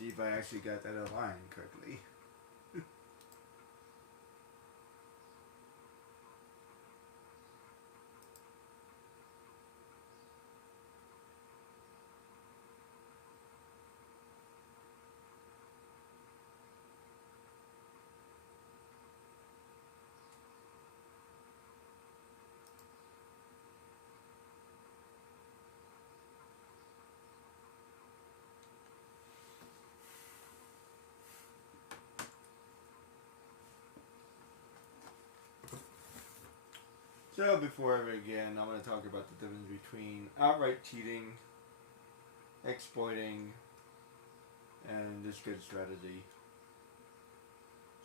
see if I actually got that aligned correctly. So before I begin, I want to talk about the difference between outright cheating, exploiting, and just good strategy.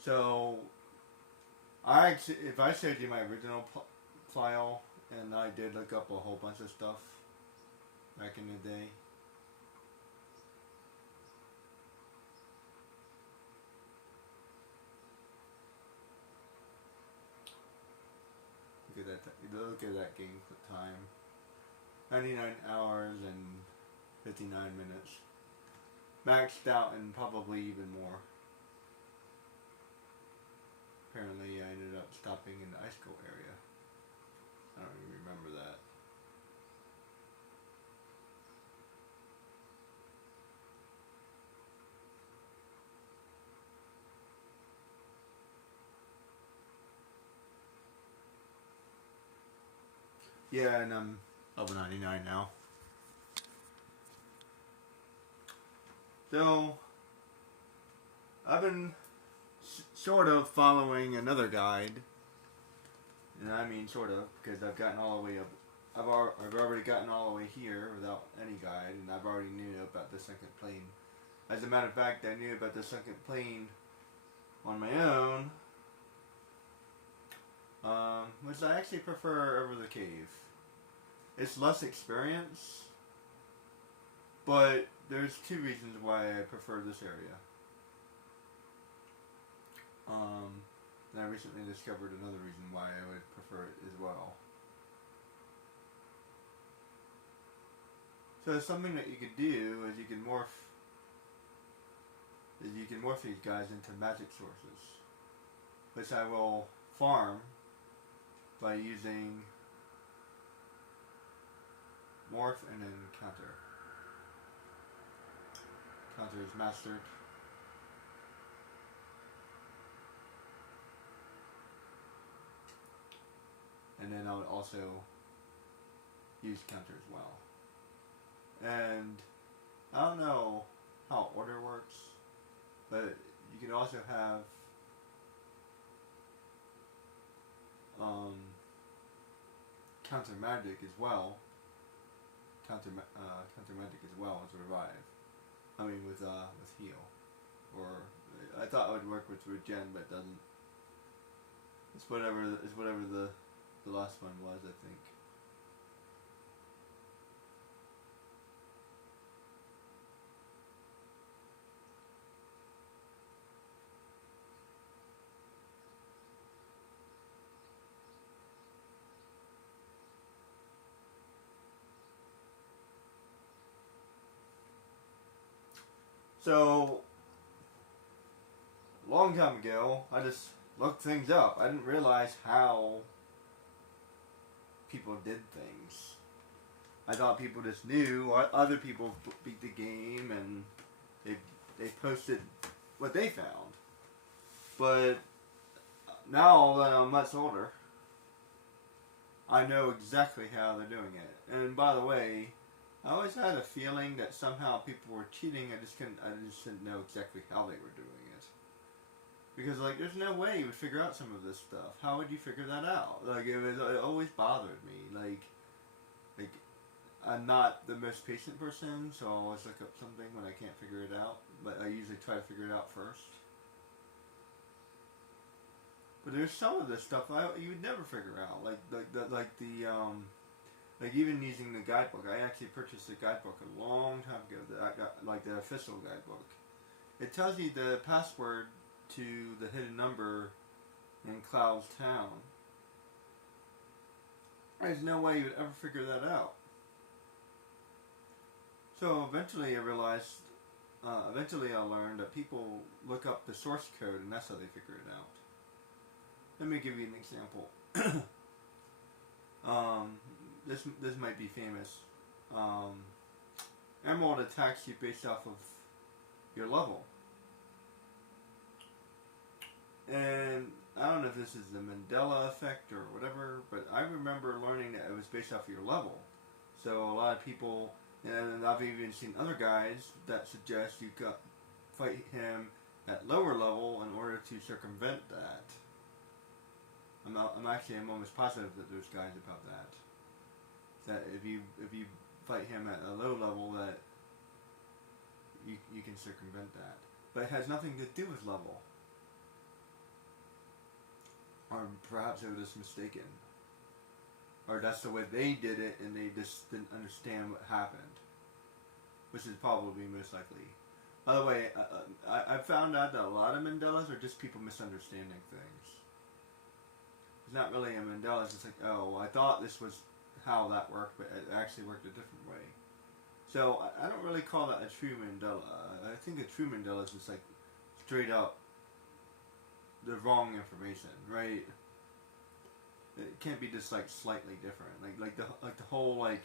So, if I showed you my original file, and I did look up a whole bunch of stuff back in the day. Look at that game time. 99 hours and 59 minutes. Maxed out and probably even more. Apparently I ended up stopping in the ice school area. I don't even remember that. Yeah, and I'm level 99 now. So, I've been sort of following another guide. And I mean sort of, because I've gotten all the way up. I've already gotten all the way here without any guide, and I've already knew about the second plane. As a matter of fact, I knew about the second plane on my own, which I actually prefer over the cave. It's less experience, but there's two reasons why I prefer this area. And I recently discovered another reason why I would prefer it as well. So something that you could do is you can morph these guys into magic sources, which I will farm by using morph and then counter. Counter is mastered. And then I would also use counter as well. And I don't know how order works, but you can also have counter magic as well. Counter magic as well as revive. I mean with heal. Or I thought it would work with regen, but it doesn't. It's whatever the last one was, I think. So, a long time ago, I just looked things up. I didn't realize how people did things. I thought people just knew other people beat the game and they posted what they found. But now that I'm much older, I know exactly how they're doing it. And by the way, I always had a feeling that somehow people were cheating. I just didn't know exactly how they were doing it. Because like, there's no way you would figure out some of this stuff. How would you figure that out? Like, it always bothered me. Like I'm not the most patient person, so I always look up something when I can't figure it out. But I usually try to figure it out first. But there's some of this stuff you would never figure out. Like even using the guidebook. I actually purchased a guidebook a long time ago that I got, like the official guidebook. It tells you the password to the hidden number in Cloud's town. There's no way you would ever figure that out. So eventually I realized eventually I learned that people look up the source code and that's how they figure it out. Let me give you an example. This might be famous. Emerald attacks you based off of your level. And I don't know if this is the Mandela effect or whatever, but I remember learning that it was based off of your level. So a lot of people, and I've even seen other guys that suggest you fight him at lower level in order to circumvent that. I'm almost positive that there's guys about that. That if you fight him at a low level, that you can circumvent that. But it has nothing to do with level. Or perhaps it was mistaken. Or that's the way they did it and they just didn't understand what happened. Which is probably most likely. By the way, I found out that a lot of Mandelas are just people misunderstanding things. It's not really a Mandela, it's just like, oh, I thought this was how that worked, but it actually worked a different way. So I don't really call that a true Mandela. I think a true Mandela is just like straight up the wrong information, right? It can't be just like slightly different. Like the whole like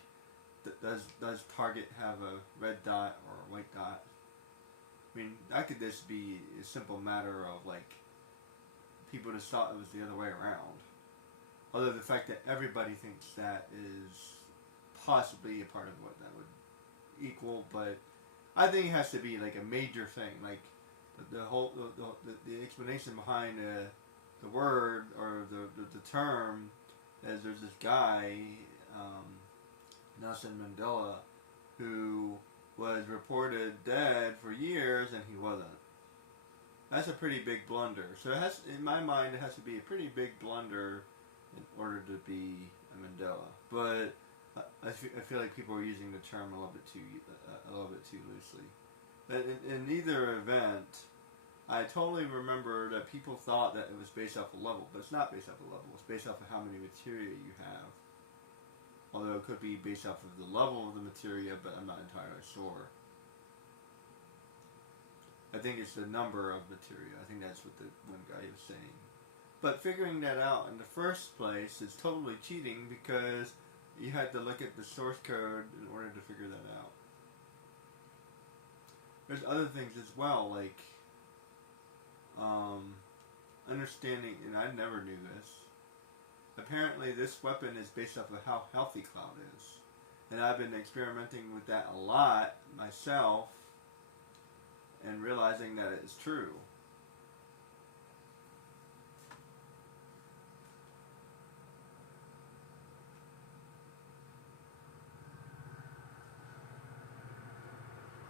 does Target have a red dot or a white dot? I mean, that could just be a simple matter of like people just thought it was the other way around. Although the fact that everybody thinks that is possibly a part of what that would equal, but I think it has to be like a major thing, like the explanation behind the word or the term, as there's this guy, Nelson Mandela, who was reported dead for years and he wasn't. That's a pretty big blunder. So it has, in my mind, it has to be a pretty big blunder in order to be a Mandela. But I feel like people are using the term a little bit too loosely. But in either event, I totally remember that people thought that it was based off a level, but it's not based off a level. It's based off of how many materia you have. Although it could be based off of the level of the materia, but I'm not entirely sure. I think it's the number of materia. I think that's what the one guy was saying. But figuring that out in the first place is totally cheating because you had to look at the source code in order to figure that out. There's other things as well, like understanding, and I never knew this. Apparently this weapon is based off of how healthy Cloud is. And I've been experimenting with that a lot myself and realizing that it's true.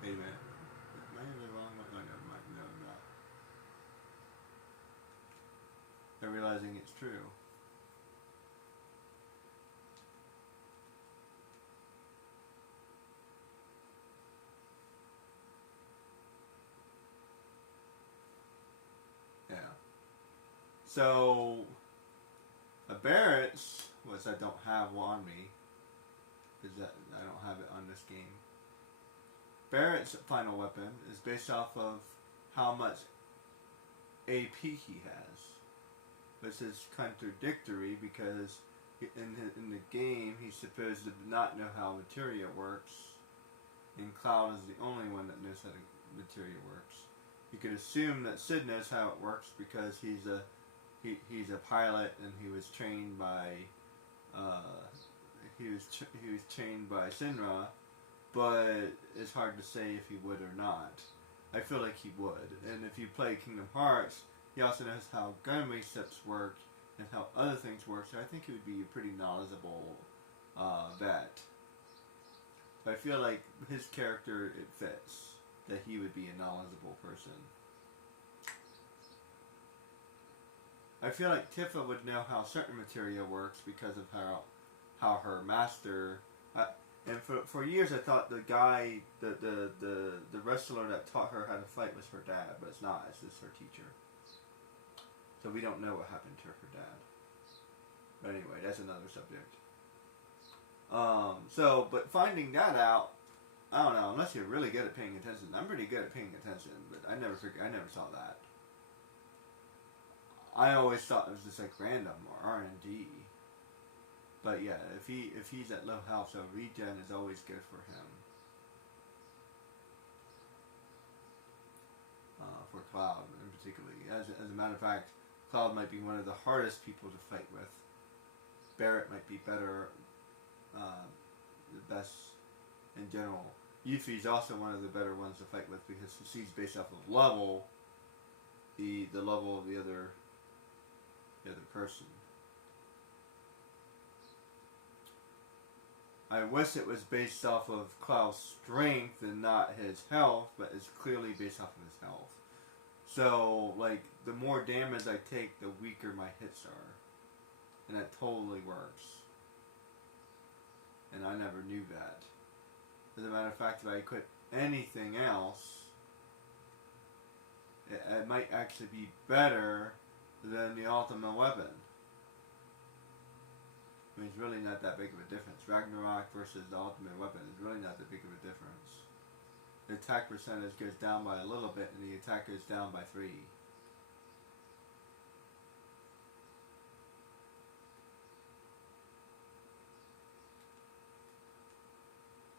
Wait a minute. Am I in the wrong one? No, never mind. No, I'm not. I'm realizing it's true. Yeah. So, a Barrett's, which I don't have on me, because I don't have it on this game. Barrett's final weapon is based off of how much AP he has, which is contradictory because in the game he's supposed to not know how materia works, and Cloud is the only one that knows how materia works. You could assume that Sid knows how it works because he's a pilot and he was trained by trained by Sinra. But it's hard to say if he would or not. I feel like he would. And if you play Kingdom Hearts, he also knows how gun resets work and how other things work. So I think he would be a pretty knowledgeable vet. But I feel like his character, it fits. That he would be a knowledgeable person. I feel like Tifa would know how certain materia works because of how her master... and for years I thought the guy, the wrestler that taught her how to fight was her dad, but it's not. It's just her teacher. So we don't know what happened to her dad. But anyway, that's another subject. But finding that out I don't know, unless you're really good at paying attention. I'm pretty good at paying attention, but I never saw that. I always thought it was just like random or RNG. But yeah, if he's at low health, so regen is always good for him. For Cloud in particular. As a matter of fact, Cloud might be one of the hardest people to fight with. Barrett might be better, the best in general. Yuffie is also one of the better ones to fight with because she's based off of level, the level of the other person. I wish it was based off of Cloud's strength and not his health, but it's clearly based off of his health. So, like, the more damage I take, the weaker my hits are. And that totally works. And I never knew that. As a matter of fact, if I equip anything else, it might actually be better than the ultimate weapon. I mean, it's really not that big of a difference. Ragnarok versus the ultimate weapon is really not that big of a difference. The attack percentage goes down by a little bit, and the attack goes down by 3.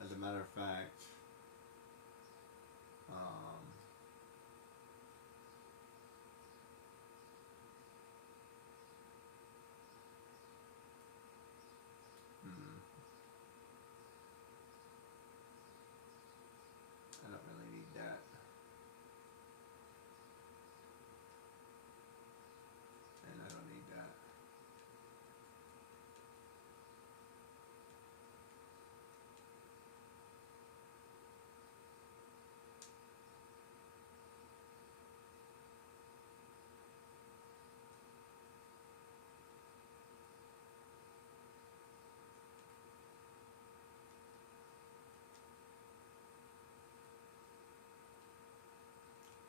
As a matter of fact, I don't really need that. And I don't need that.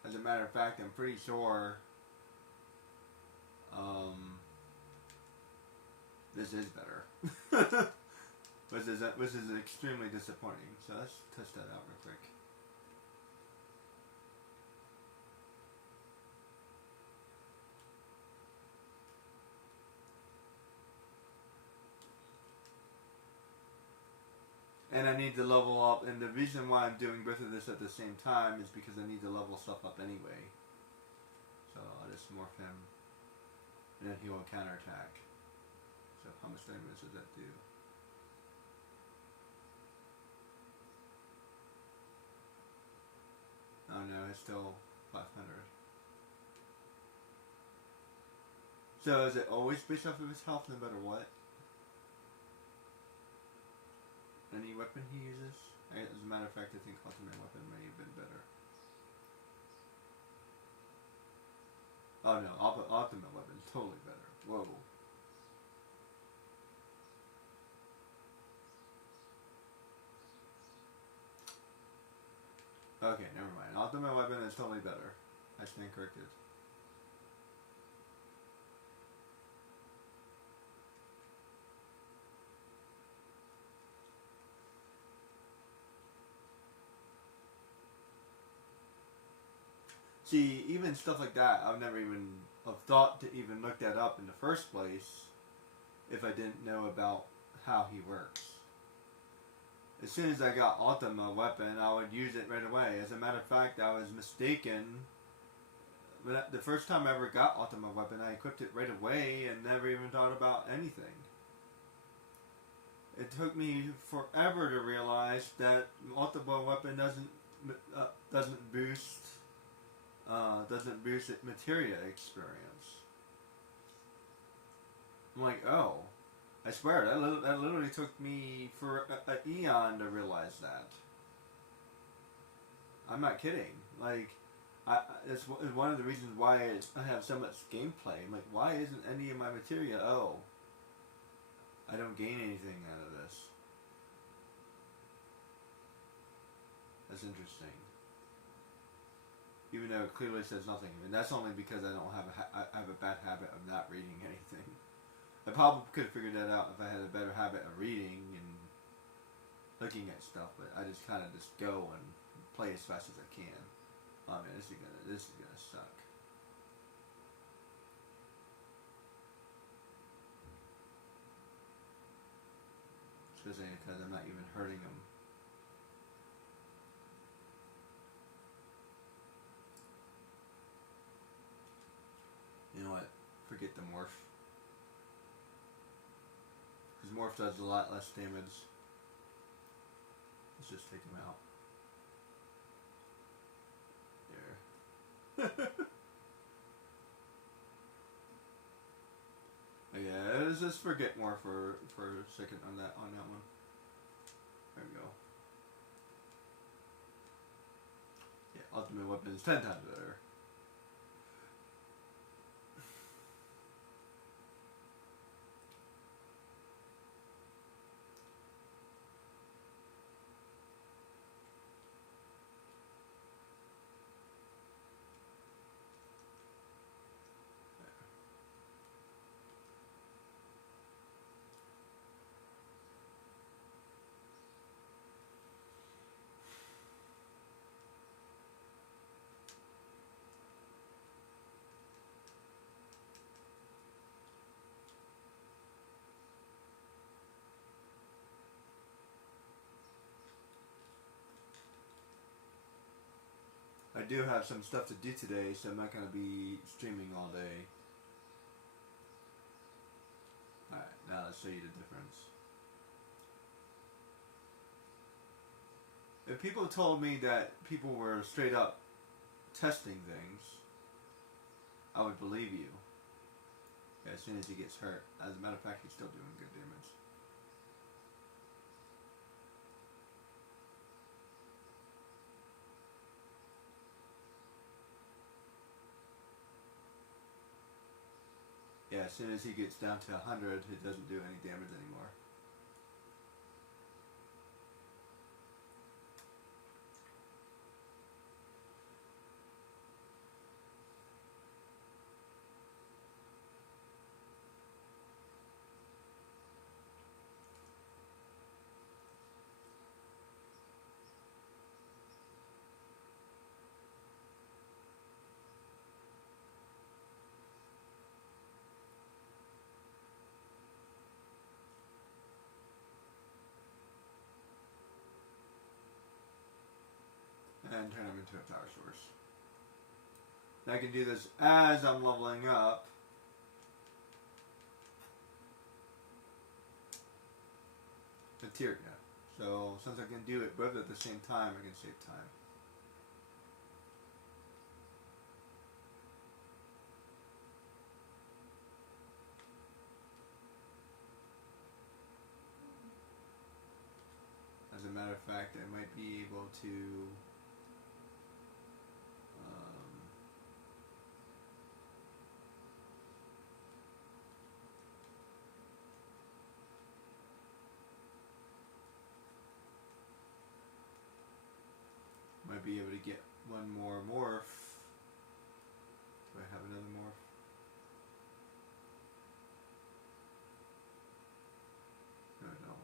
As a matter of fact, I'm pretty sure this is better. which is extremely disappointing. So let's test that out real quick. And I need to level up, and the reason why I'm doing both of this at the same time is because I need to level stuff up anyway. So I'll just morph him, and then he will counterattack. So how much damage does that do? Oh no, it's still 500. So is it always based off of his health no matter what? Any weapon he uses? As a matter of fact, I think ultimate weapon may have been better. Oh no, ultimate weapon is totally better. Whoa. Okay, never mind. Ultimate weapon is totally better. I stand corrected. See, even stuff like that, I've never even have thought to even look that up in the first place if I didn't know about how he works. As soon as I got Ultima weapon, I would use it right away. As a matter of fact, I was mistaken. The first time I ever got Ultima weapon, I equipped it right away and never even thought about anything. It took me forever to realize that Ultima weapon doesn't boost materia experience. I'm like, oh, I swear that literally took me for an eon to realize that. I'm not kidding. Like, it's one of the reasons why I have so much gameplay. I'm like, why isn't any of my materia? Oh, I don't gain anything out of this. That's interesting. Even though it clearly says nothing, and that's only because I don't have I have a bad habit of not reading anything. I probably could have figured that out if I had a better habit of reading, and looking at stuff, but I just kind of just go and play as fast as I can. Oh man, this is gonna suck. Especially because I'm not even hurting them. You know what? Forget the morph. Because morph does a lot less damage. Let's just take him out. There. Yeah, let's just forget more for a second on that one. There we go. Yeah, ultimate weapon is 10 times better. I do have some stuff to do today, so I'm not going to be streaming all day. Alright, now let's show you the difference. If people told me that people were straight up testing things, I would believe you. Yeah, as soon as he gets hurt. As a matter of fact, he's still doing good damage. Yeah, as soon as he gets down to 100, it doesn't do any damage anymore. And turn him into a power source. And I can do this as I'm leveling up. The tier, yeah. So since I can do it both at the same time, I can save time. As a matter of fact, I might be able to might be able to get one more morph. Do I have another morph? No, I don't.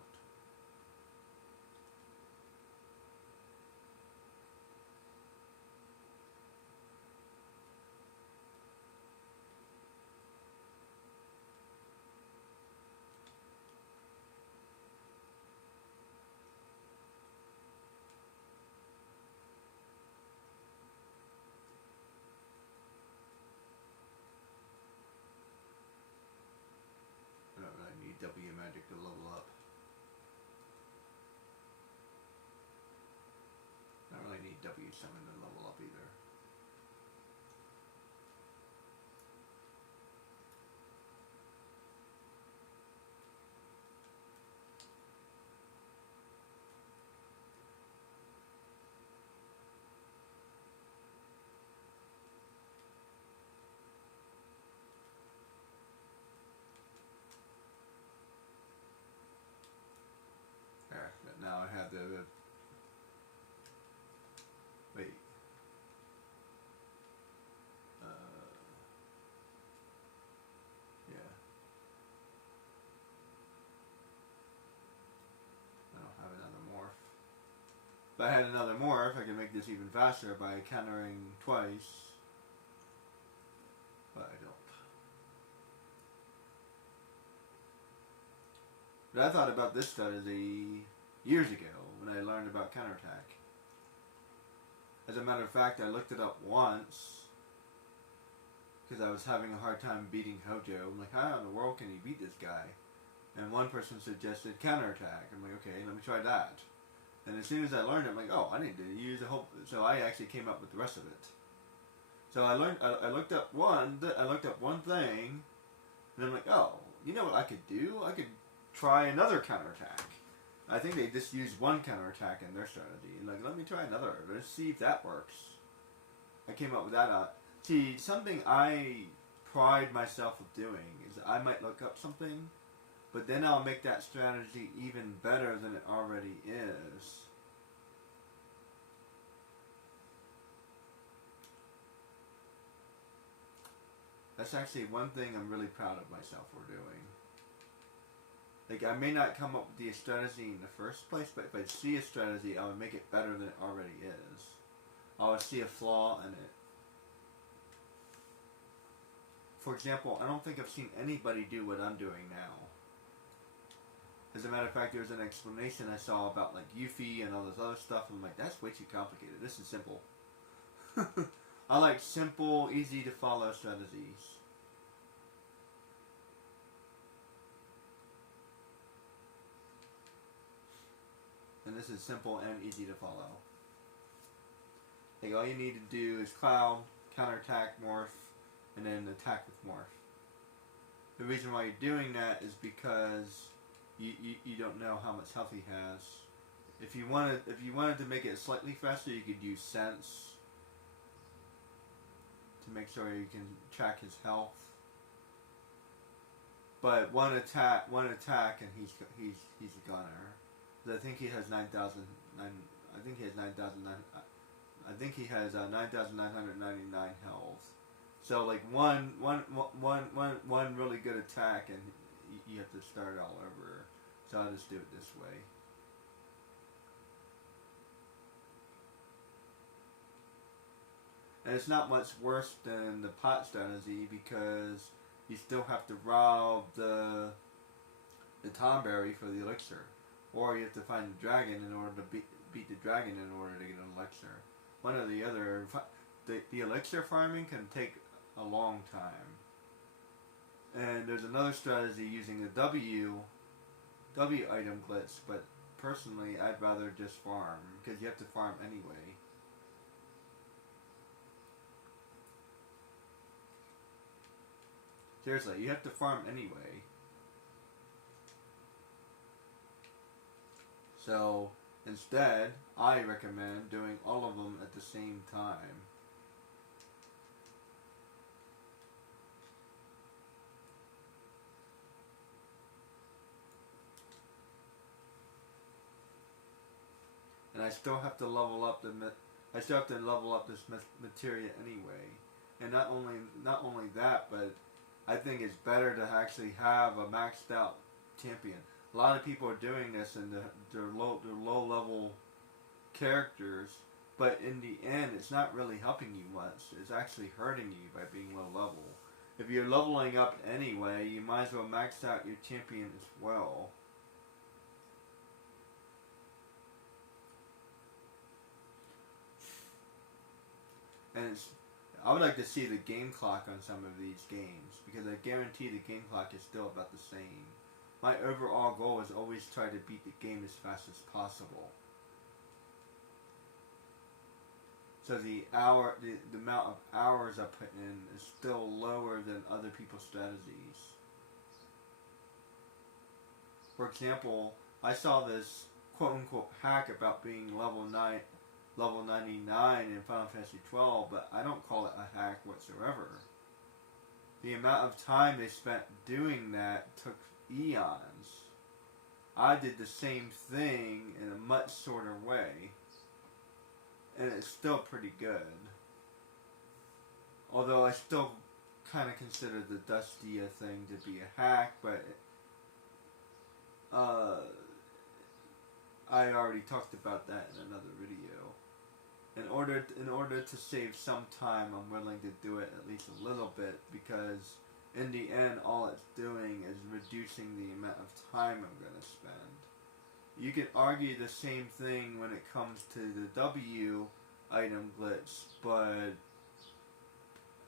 If I had another morph, I could make this even faster by countering twice. But I don't. But I thought about this strategy years ago when I learned about counterattack. As a matter of fact, I looked it up once because I was having a hard time beating Hojo. I'm like, how in the world can he beat this guy? And one person suggested counterattack. I'm like, okay, let me try that. And as soon as I learned it, I'm like, oh, I need to use a whole... So I actually came up with the rest of it. So I looked up one thing, and I'm like, oh, you know what I could do? I could try another counterattack. I think they just used one counterattack in their strategy. And like, let me try another. Let's see if that works. I came up with that. See, something I pride myself of doing is I might look up something, but then I'll make that strategy even better than it already is. That's actually one thing I'm really proud of myself for doing. Like, I may not come up with the strategy in the first place, but if I see a strategy, I would make it better than it already is. I would see a flaw in it. For example, I don't think I've seen anybody do what I'm doing now. As a matter of fact, there's an explanation I saw about like Yuffie and all this other stuff, and I'm like, that's way too complicated. This is simple. I like simple, easy to follow strategies. And this is simple and easy to follow. Like, all you need to do is Cloud, counterattack, morph, and then attack with morph. The reason why you're doing that is because you don't know how much health he has. If you wanted to make it slightly faster, you could use sense to make sure you can track his health. But one attack, and he's a gunner. I think he has 9,000. I think he has 9,009. I think he has 9,999 health. So like one really good attack, and you have to start all over. So I'll just do it this way. And it's not much worse than the pot strategy because you still have to rob the Tomberry for the elixir. Or you have to find the dragon in order to beat the dragon in order to get an elixir. One or the other. The elixir farming can take a long time. And there's another strategy using the W item glitch, but personally I'd rather just farm, because you have to farm anyway. Seriously, you have to farm anyway. So, instead, I recommend doing all of them at the same time. And I still have to level up this materia anyway. And not only that, but I think it's better to actually have a maxed out champion. A lot of people are doing this in their low level characters, but in the end, it's not really helping you much. It's actually hurting you by being low level. If you're leveling up anyway, you might as well max out your champion as well. And I would like to see the game clock on some of these games, because I guarantee the game clock is still about the same. My overall goal is always try to beat the game as fast as possible. So the amount of hours I put in is still lower than other people's strategies. For example, I saw this quote-unquote hack about being level 99 in Final Fantasy 12, but I don't call it a hack whatsoever. The amount of time they spent doing that took eons. I did the same thing in a much shorter way, and it's still pretty good. Although I still kind of consider the Dustia thing to be a hack, but I already talked about that in another video. In order to save some time, I'm willing to do it at least a little bit, because in the end, all it's doing is reducing the amount of time I'm going to spend. You can argue the same thing when it comes to the W item glitch, but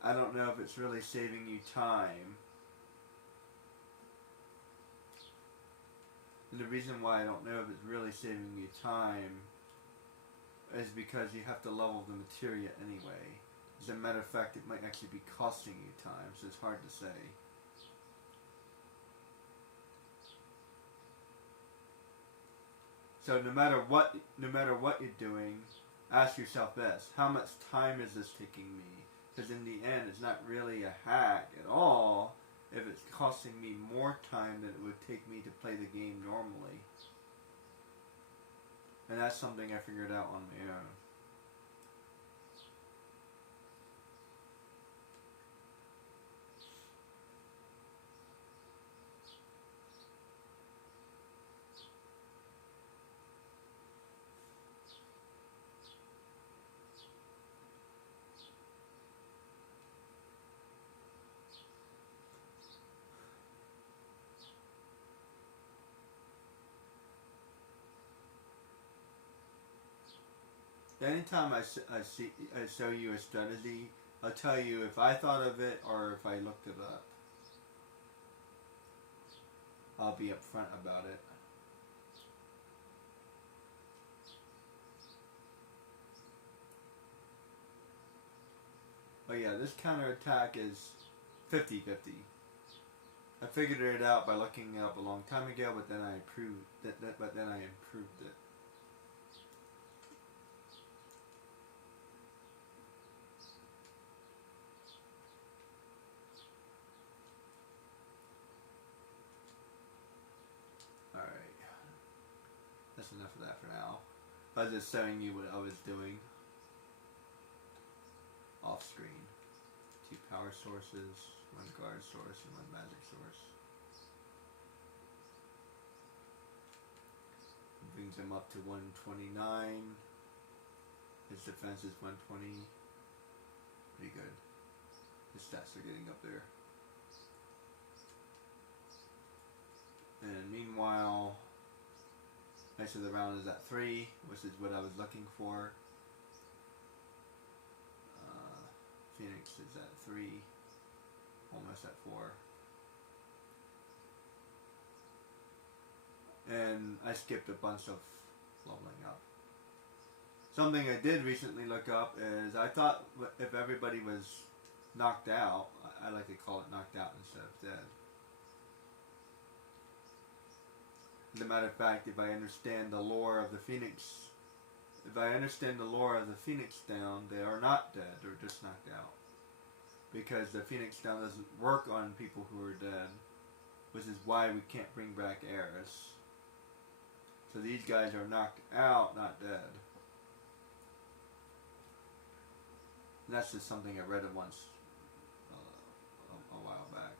I don't know if it's really saving you time. And the reason why I don't know if it's really saving you time is because you have to level the materia anyway. As a matter of fact, it might actually be costing you time, so it's hard to say. So no matter what you're doing, ask yourself this: how much time is this taking me? Because in the end, it's not really a hack at all if it's costing me more time than it would take me to play the game normally. And that's something I figured out on my own. Anytime I show you a strategy, I'll tell you if I thought of it or if I looked it up. I'll be upfront about it. But yeah, this counterattack is 50-50. I figured it out by looking it up a long time ago, but then I improved it. Alright. That's enough of that for now. I was just showing you what I was doing off screen. 2 power sources, 1 guard source, and 1 magic source. Brings him up to 129. His defense is 120. Pretty good. His stats are getting up there. And meanwhile, next of the round is at 3, which is what I was looking for. Phoenix is at 3, almost at 4. And I skipped a bunch of leveling up. Something I did recently look up is I thought if everybody was knocked out, I like to call it knocked out instead of dead. As a matter of fact, if I understand the lore of the Phoenix, down, they are not dead, they're just knocked out. Because the Phoenix down doesn't work on people who are dead, which is why we can't bring back Eris. So these guys are knocked out, not dead. And that's just something I read once a while back.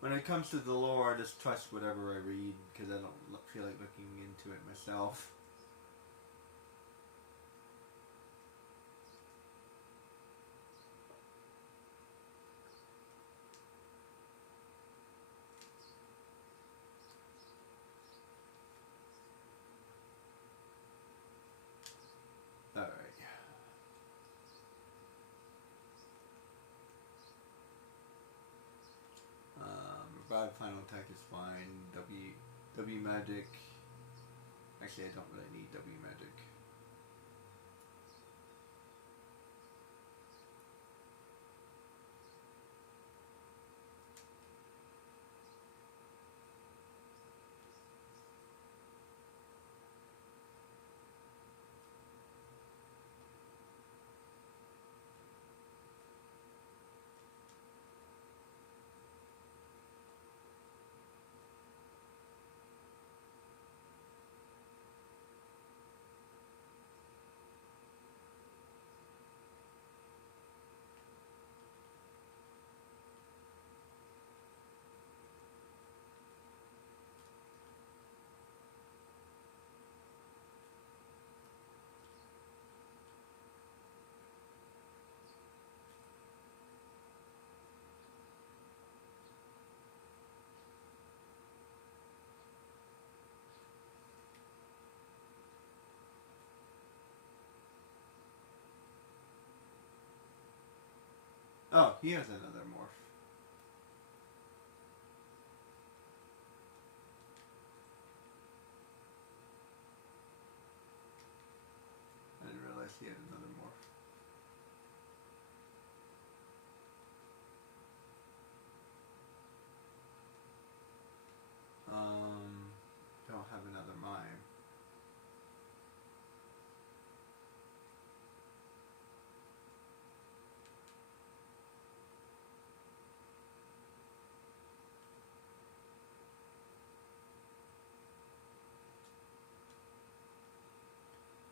When it comes to the lore, I just trust whatever I read because I don't feel like looking into it myself. Alright. Revive final attack is fine. W magic. Actually, I don't really need W magic. Oh, he has another morph. I didn't realize he had another morph. Don't have another mime.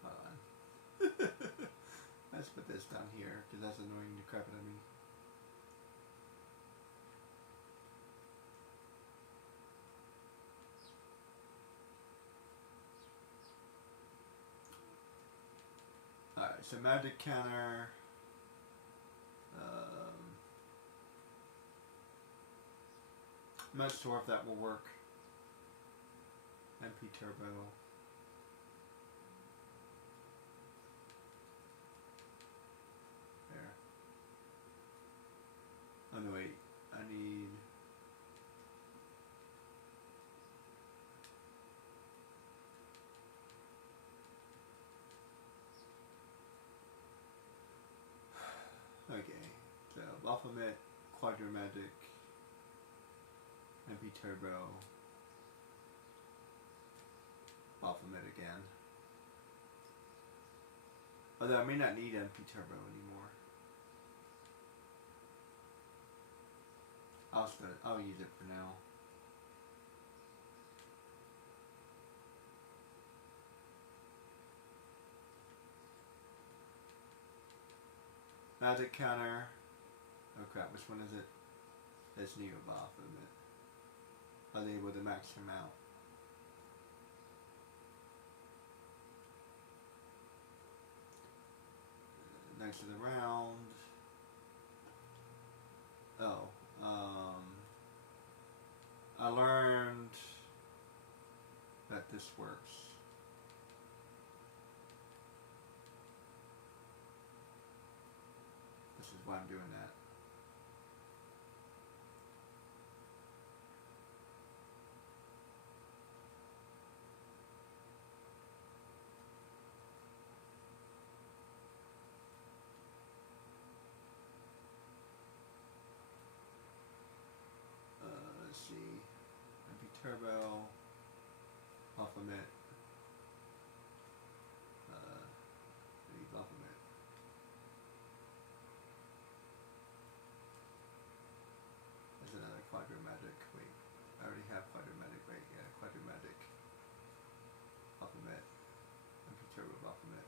Hold on. Let's put this down here, because that's annoying the crap out of me. Alright, so magic counter. I'm not sure if that will work. MP Turbo. There. Oh no, wait. I need... Okay, so Baphomet, Quadramagic, MP Turbo, Baphomet again. Although I may not need MP Turbo anymore. I'll use it for now. Magic counter. Oh crap, which one is it? It's Neo Baphomet. I was able to max him out. Next to the round. Oh, I learned that this works. This is why I'm doing that. Let's see. MP Turbo, Baphomet, Baphomet. There's another Quadramagic. Wait, I already have Quadramagic, right? Yeah, Quadramagic, Baphomet, MP Turbo, Baphomet.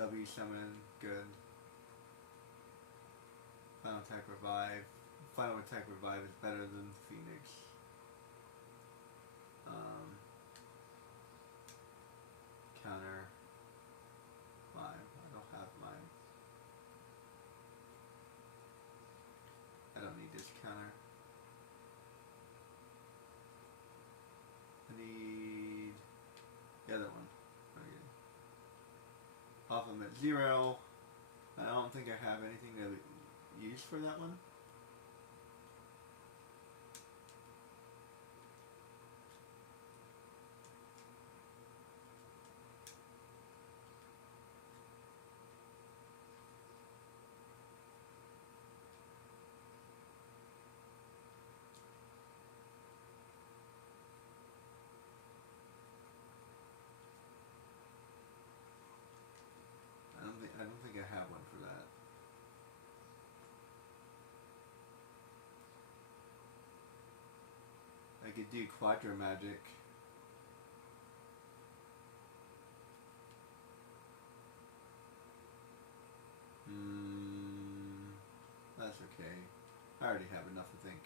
W7, good. Final attack revive. Final attack revive is better than Phoenix. Counter. Mime. I don't have mime. I don't need this counter. I need the other one. Okay. Baphomet 0. I don't think I have anything to use for that one. I don't think I have one for that. I could do Quadramagic. That's okay. I already have enough, I think.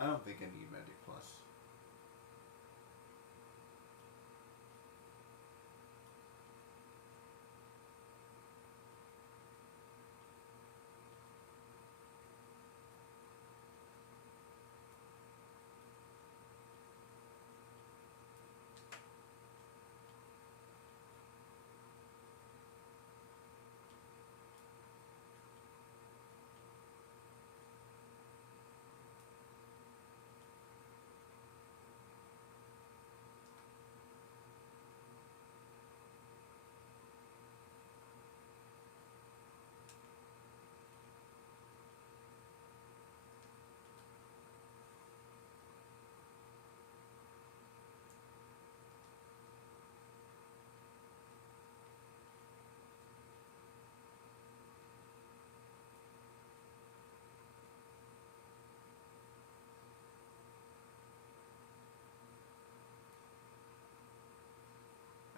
I don't think I need Magic Plus.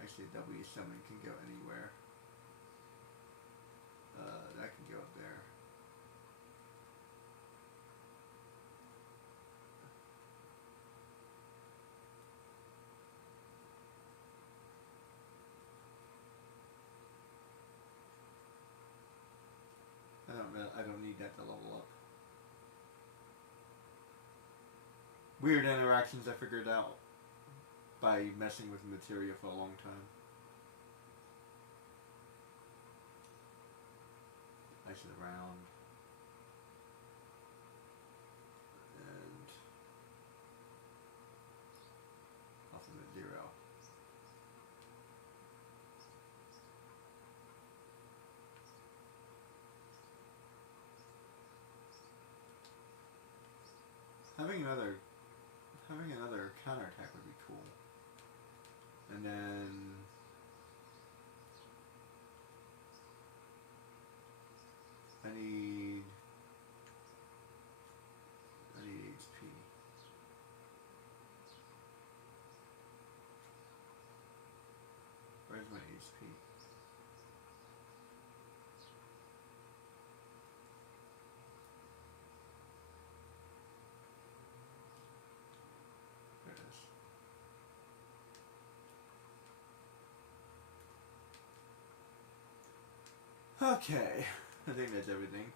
Actually, ff7 can go anywhere. That can go up there. I don't need that to level up. Weird interactions I figured out by messing with materia for a long time. Ice it around. And off them at 0. Having another counterattack would be cool. And then I need HP. Where's my HP? There it is. Okay, I think that's everything.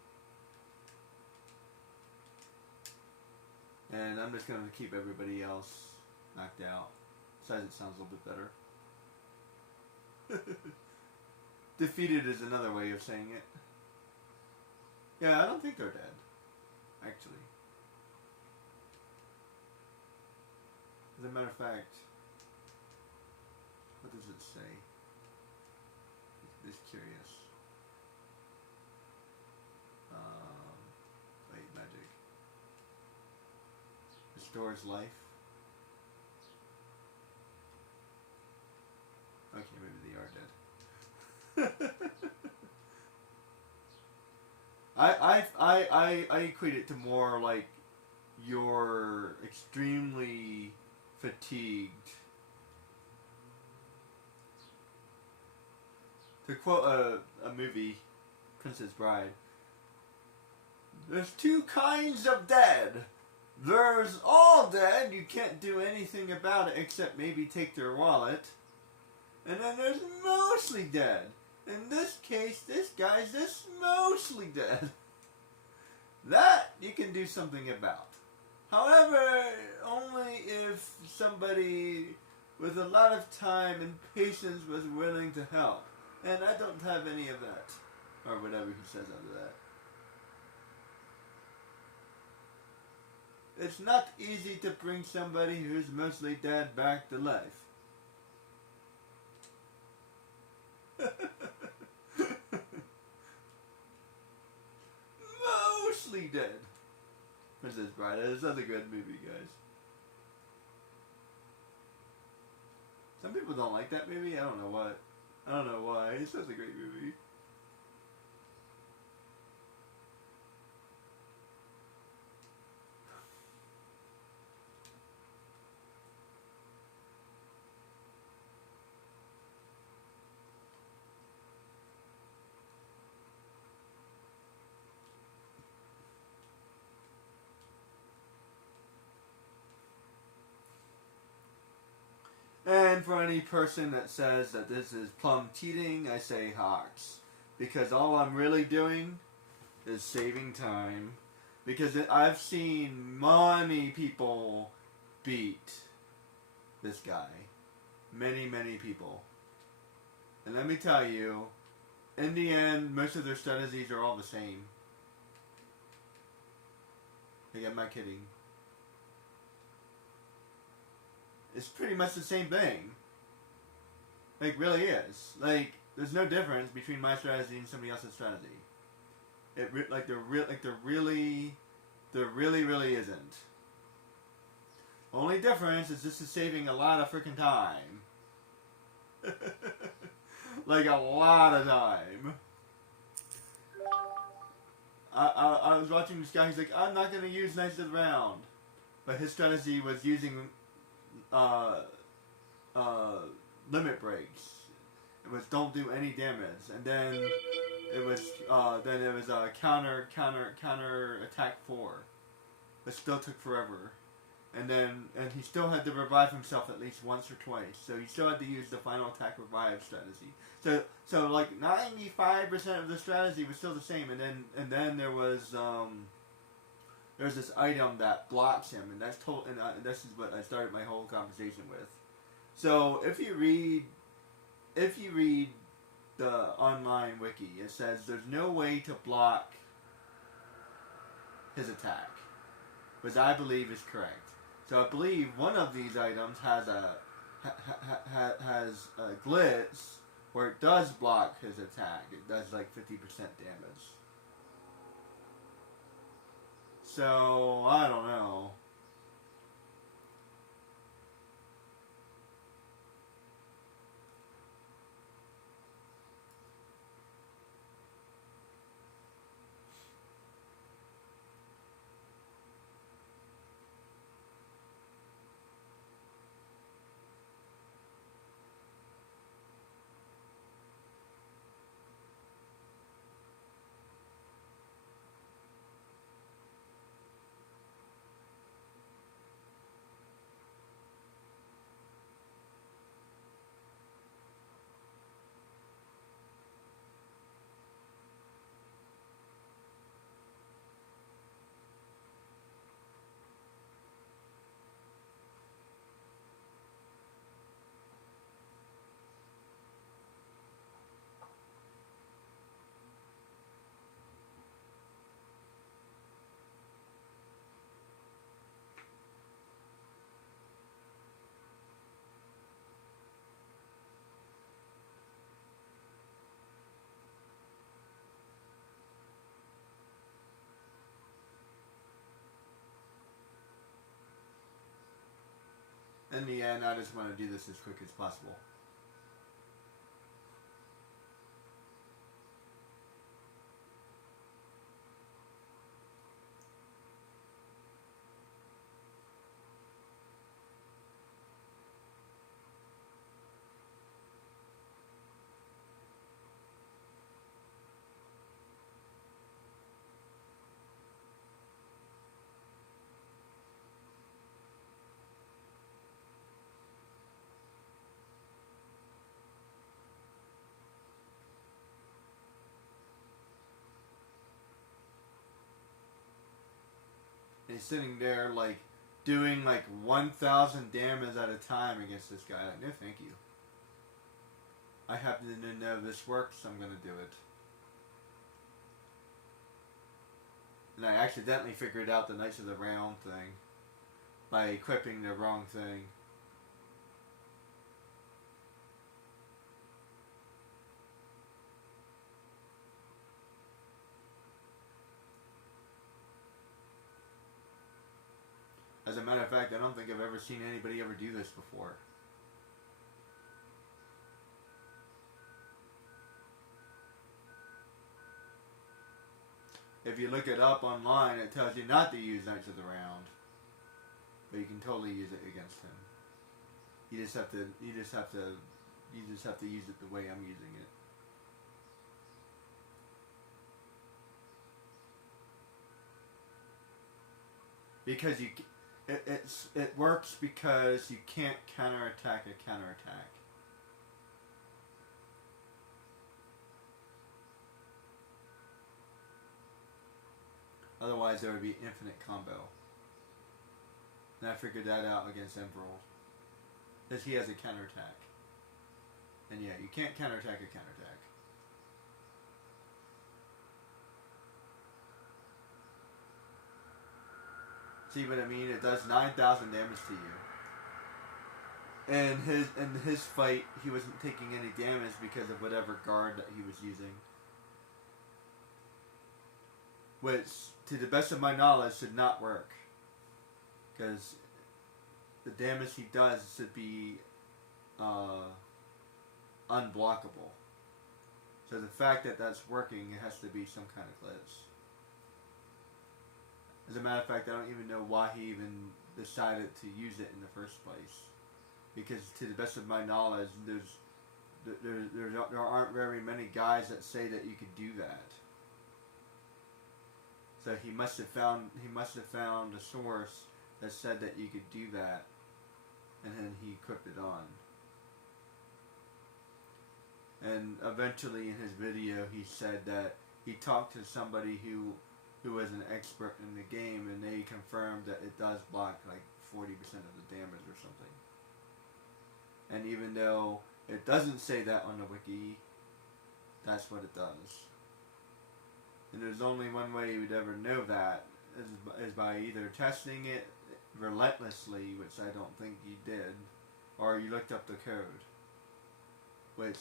And I'm just going to keep everybody else knocked out. Besides, it sounds a little bit better. Defeated is another way of saying it. Yeah, I don't think they're dead, actually. As a matter of fact, what does it say? Just curious. Wait, magic. Restores life. Okay, maybe they are dead. I equate it to more like you're extremely fatigued. To quote a movie, Princess Bride, there's two kinds of dead. There's all dead, you can't do anything about it except maybe take their wallet. And then there's mostly dead. In this case, this guy's just mostly dead. That you can do something about. However, only if somebody with a lot of time and patience was willing to help. And I don't have any of that. Or whatever he says after that. It's not easy to bring somebody who's mostly dead back to life. Mostly dead. Princess Bride. It's another good movie, guys. Some people don't like that movie. I don't know what. I don't know why. It's such a great movie. And for any person that says that this is plum cheating, I say Hawks. Because all I'm really doing is saving time. Because I've seen many people beat this guy. Many, many people. And let me tell you, in the end, most of their strategies are all the same. Like, I'm not kidding. It's pretty much the same thing. Like, really is. Like, there's no difference between my strategy and somebody else's strategy. There really isn't. Only difference is this is saving a lot of freaking time. Like, a lot of time. I was watching this guy, he's like, I'm not going to use Knights of the Round. But his strategy was using limit breaks. It was don't do any damage. And then it was counter attack 4. It still took forever. And he still had to revive himself at least once or twice. So he still had to use the final attack revive strategy. So like 95% of the strategy was still the same. And then there was there's this item that blocks him, and that's this is what I started my whole conversation with. So if you read the online wiki, it says there's no way to block his attack, which I believe is correct. So I believe one of these items has a glitch where it does block his attack. It does like 50% damage. So I don't know. In the end, I just want to do this as quick as possible. And he's sitting there like doing like 1,000 damage at a time against this guy. Like, no, thank you. I happen to know this works, so I'm gonna do it. And I accidentally figured out the Knights of the Round thing by equipping the wrong thing. As a matter of fact, I don't think I've ever seen anybody ever do this before. If you look it up online, it tells you not to use Knights of the Round, but you can totally use it against him. You just have to use it the way I'm using it. Because it works because you can't counterattack a counterattack. Otherwise, there would be infinite combo. And I figured that out against Emerald. Because he has a counterattack. And yeah, you can't counterattack a counterattack. See what I mean? It does 9,000 damage to you. And in his fight, he wasn't taking any damage because of whatever guard that he was using. Which, to the best of my knowledge, should not work. Because the damage he does should be unblockable. So the fact that that's working, it has to be some kind of glitch. As a matter of fact, I don't even know why he even decided to use it in the first place. Because to the best of my knowledge, there aren't very many guys that say that you could do that. So he must have found a source that said that you could do that, and then he equipped it on. And eventually in his video he said that he talked to somebody who was an expert in the game, and they confirmed that it does block like 40% of the damage or something. And even though it doesn't say that on the wiki, that's what it does. And there's only one way you would ever know that, is by either testing it relentlessly, which I don't think you did, or you looked up the code. Which,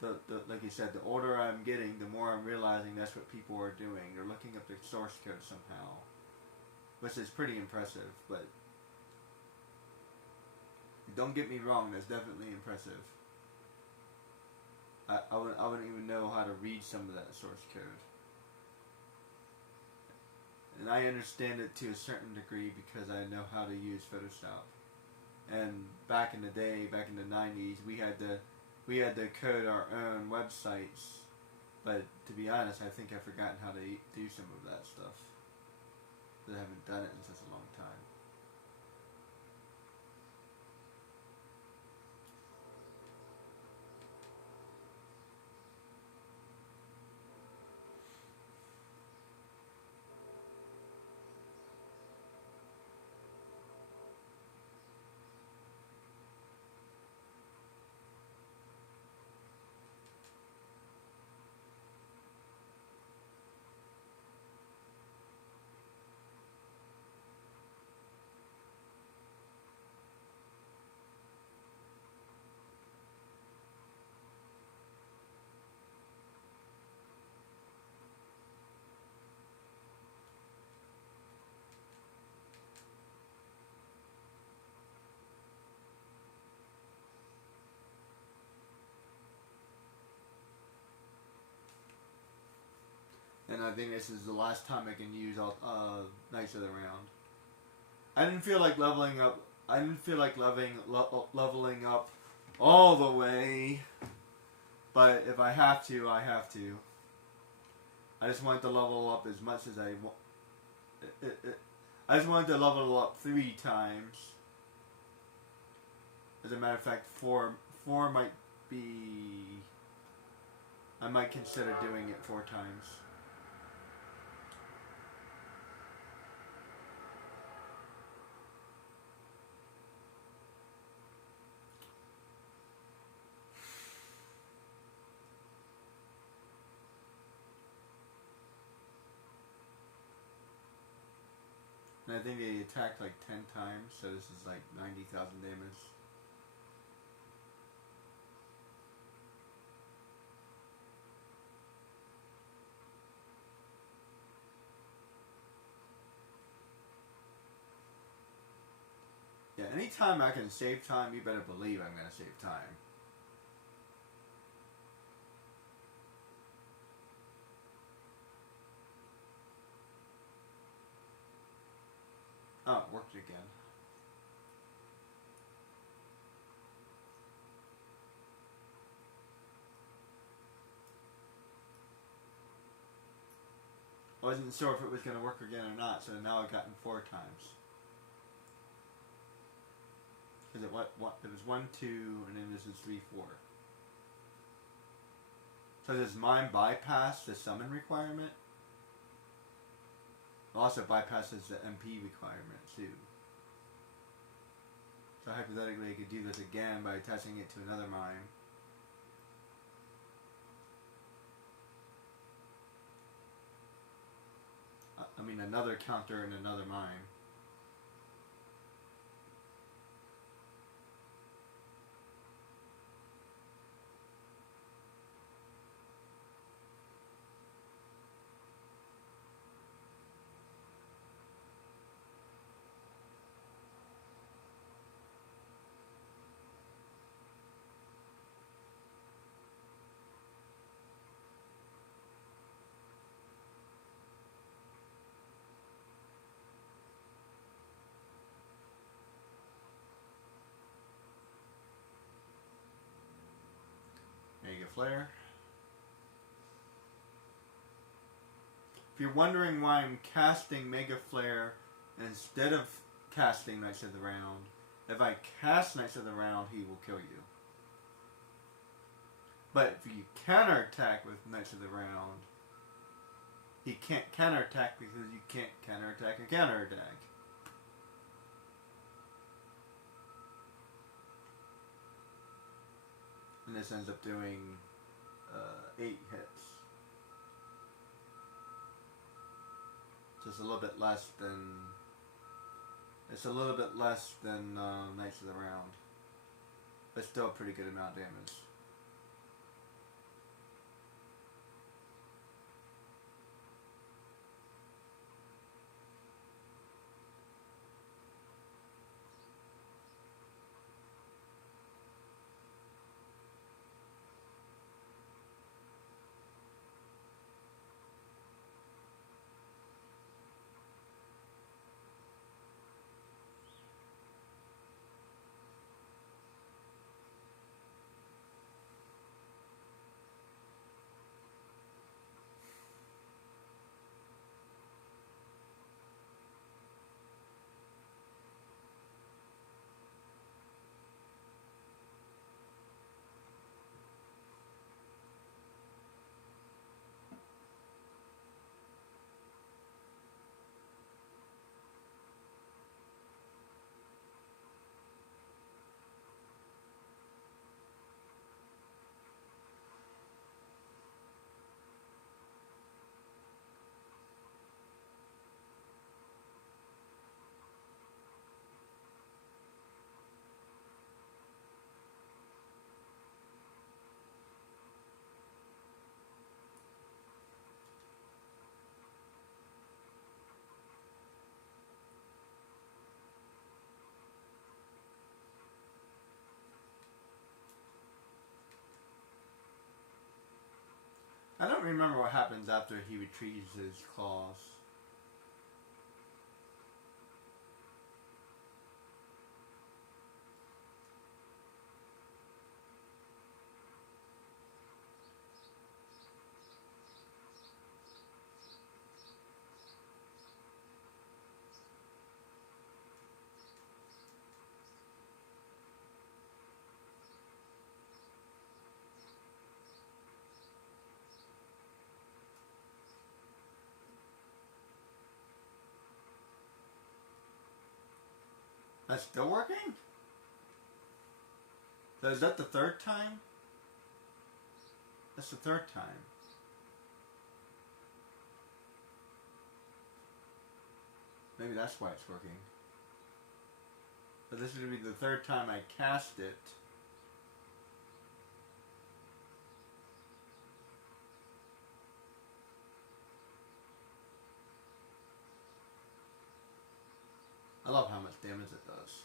like you said, the older I'm getting, the more I'm realizing that's what people are doing. They're looking up the source code somehow. Which is pretty impressive, but don't get me wrong, that's definitely impressive. I wouldn't even know how to read some of that source code. And I understand it to a certain degree because I know how to use Photoshop. And back in the day, back in the 90s, we had to code our own websites. But to be honest, I think I've forgotten how to do some of that stuff. Because I haven't done it in such a long time. And I think this is the last time I can use Knights of the Round. I didn't feel like leveling up. I didn't feel like leveling up all the way. But if I have to, I have to. I just wanted to level up as much as I want. I just wanted to level up 3 times. As a matter of fact, 4 might be. I might consider doing it 4 times. And I think they attacked like 10 times, so this is like 90,000 damage. Yeah, anytime I can save time, you better believe I'm going to save time. Oh, it worked again. I wasn't sure if it was going to work again or not, so now I've gotten 4 times. Because it was 1, 2, and then this is 3, 4. So does mine bypass the summon requirement? It also bypasses the MP requirement too. So hypothetically, I could do this again by attaching it to another mime. I mean, another counter and another mime. Mega Flare. If you're wondering why I'm casting Mega Flare instead of casting Knights of the Round, if I cast Knights of the Round, he will kill you. But if you counterattack with Knights of the Round, he can't counterattack because you can't counterattack a counterattack. And this ends up doing 8 hits. Just a little bit less than. It's a little bit less than Knights of the Round, but still a pretty good amount of damage. I don't remember what happens after he retrieves his claws. That's still working? So is that the third time? That's the third time. Maybe that's why it's working. But this is going to be the third time I cast it. I love how much damage it does.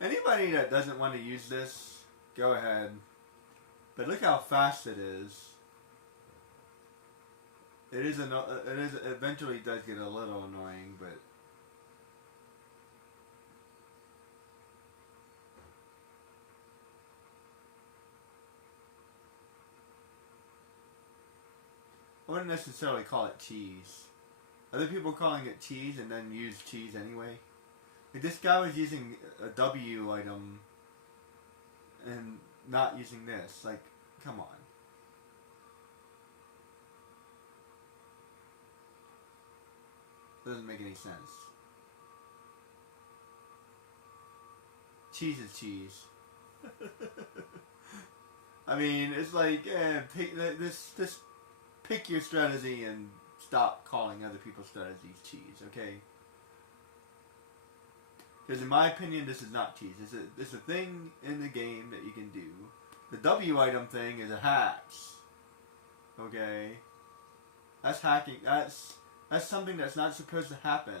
Anybody that doesn't want to use this, go ahead. But look how fast it is. It eventually does get a little annoying, but I wouldn't necessarily call it cheese. Other people calling it cheese and then use cheese anyway. Like this guy was using a W item and not using this. Like, come on. Doesn't make any sense. Cheese is cheese. I mean, it's like, pick your strategy and stop calling other people's strategies cheese, okay? Because in my opinion, this is not cheese. It's a thing in the game that you can do. The W item thing is a hacks. Okay? That's hacking. That's something that's not supposed to happen.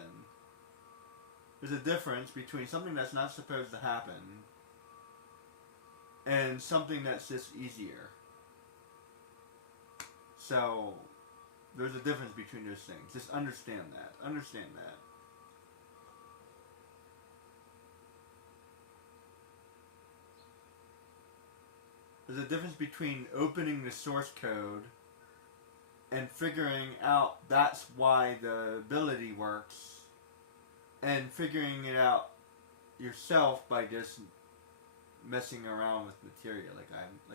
There's a difference between something that's not supposed to happen and something that's just easier. So, there's a difference between those things. Just understand that. Understand that. There's a difference between opening the source code and figuring out that's why the ability works and figuring it out yourself by just messing around with material like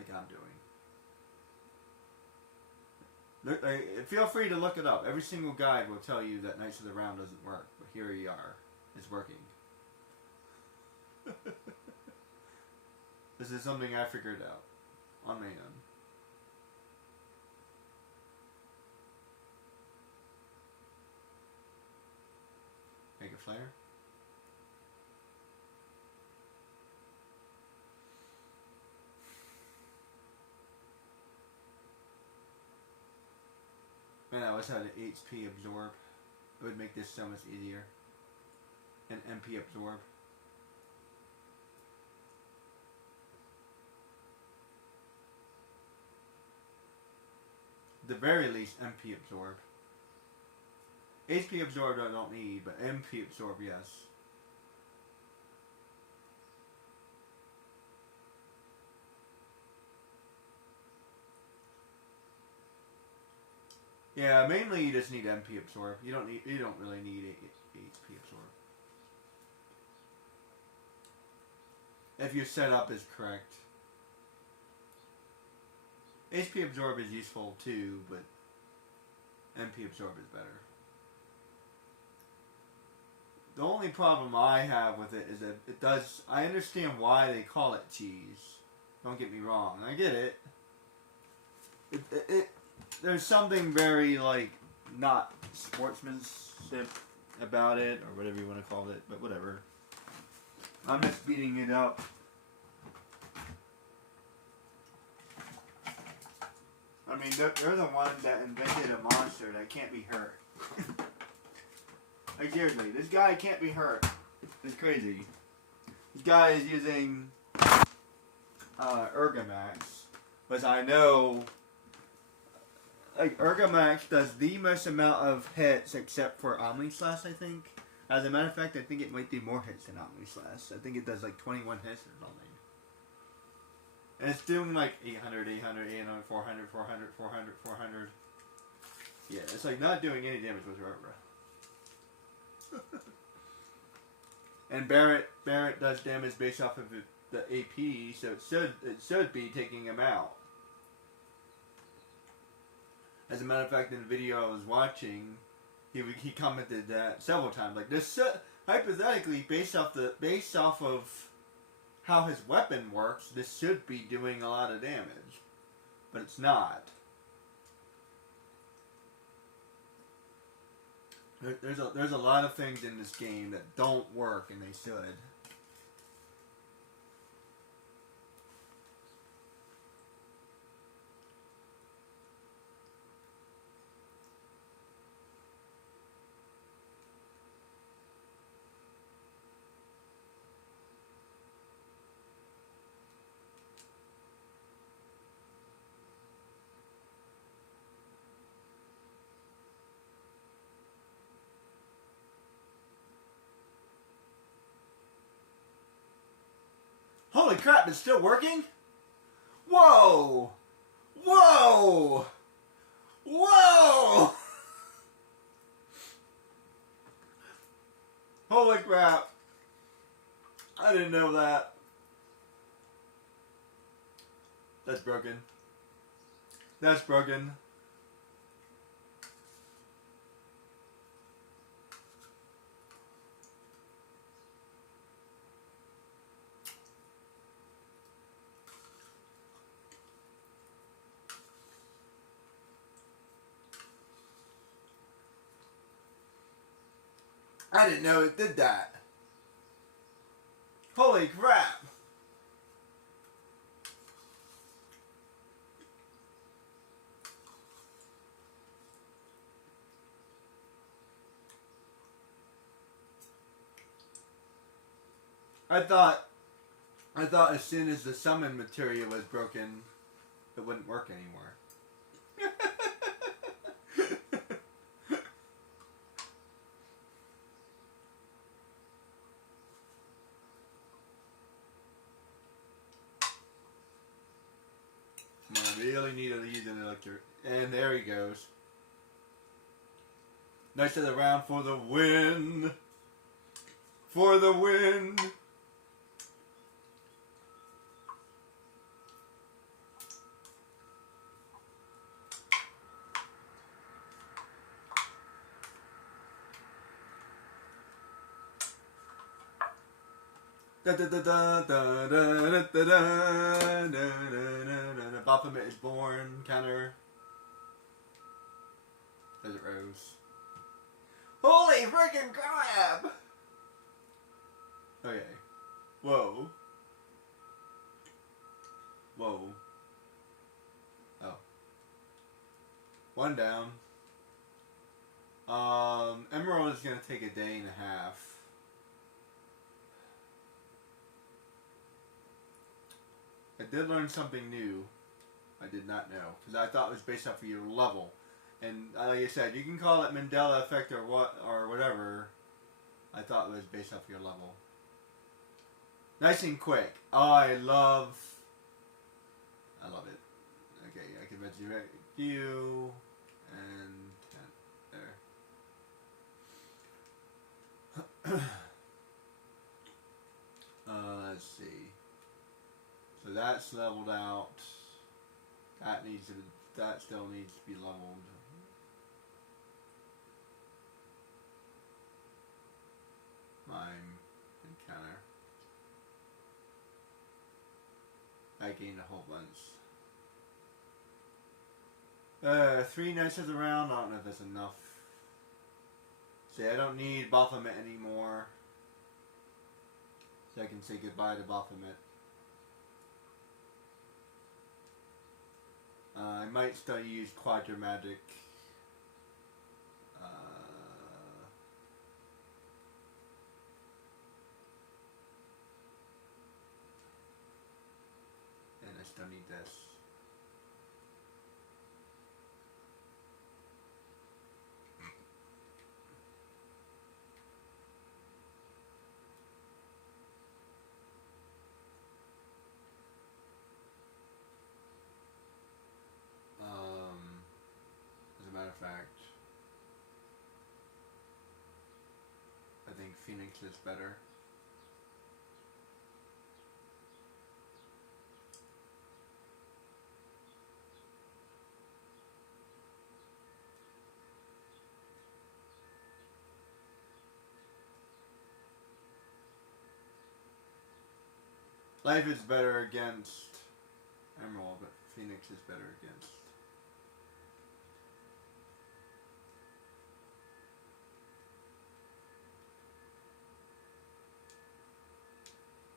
I'm doing. Look, feel free to look it up. Every single guide will tell you that Knights of the Round doesn't work, but here you are. It's working. This is something I figured out on my own. Make a flare. Man, I wish I had an HP absorb. It would make this so much easier. An MP absorb. At the very least, MP absorb. HP absorb I don't need, but MP absorb, yes. Yeah, mainly you just need MP absorb. You don't really need HP absorb. If your setup is correct. HP absorb is useful too, but MP absorb is better. The only problem I have with it is that it does. I understand why they call it cheese. Don't get me wrong. I get it. There's something very like not sportsmanship about it, or whatever you want to call it. But whatever. I'm just beating it up. I mean, they're the ones that invented a monster that can't be hurt. Like seriously, this guy can't be hurt. It's crazy. This guy is using Ergomax, but I know like Ergomax does the most amount of hits except for Omnislash, I think. As a matter of fact, I think it might do more hits than Omnislash. I think it does like 21 hits or something. And it's doing like 800, 800, 800, 400, 400, 400, 400. Yeah, it's like not doing any damage whatsoever. And Barrett does damage based off of the AP, so it should be taking him out. As a matter of fact, in the video I was watching, he commented that several times. Like this, hypothetically, based off of how his weapon works, this should be doing a lot of damage, but it's not. There's a lot of things in this game that don't work, and they should. Holy crap, it's still working? Whoa! Whoa! Whoa! Holy crap. I didn't know that. That's broken. That's broken. I didn't know it did that. Holy crap. I thought as soon as the summon material was broken, it wouldn't work anymore. I really need to use an electric. And there he goes. Knights of the round for the win. For the win. Baphomet is born. Counter. Desert Rose. Holy freaking crap! Okay. Whoa. Whoa. Oh. One down. Emerald is gonna take a day and a half. I did learn something new. I did not know, because I thought it was based off of your level. And like I said, you can call it Mandela effect or what or whatever. I thought it was based off your level. Nice and quick. Oh, I love it. Okay, I can resurrect you and there. Let's see. So that's leveled out. That still needs to be leveled. Mime encounter. I gained a whole bunch. 3 Knights of the round. I don't know if that's enough. See, I don't need Baphomet anymore. So I can say goodbye to Baphomet. I might still use Quadramagic. And I still need this. As a matter of fact, I think Phoenix is better. Life is better against Emerald, but Phoenix is better against.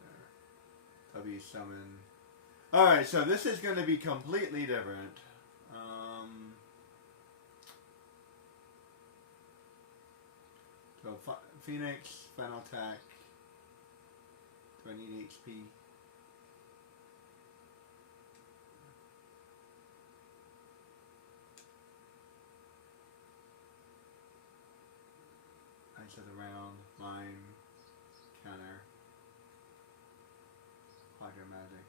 There. W summon. Alright, so this is going to be completely different. So Phoenix, final attack. Do I need HP? Knights of the round, mime, counter, Quadramagic.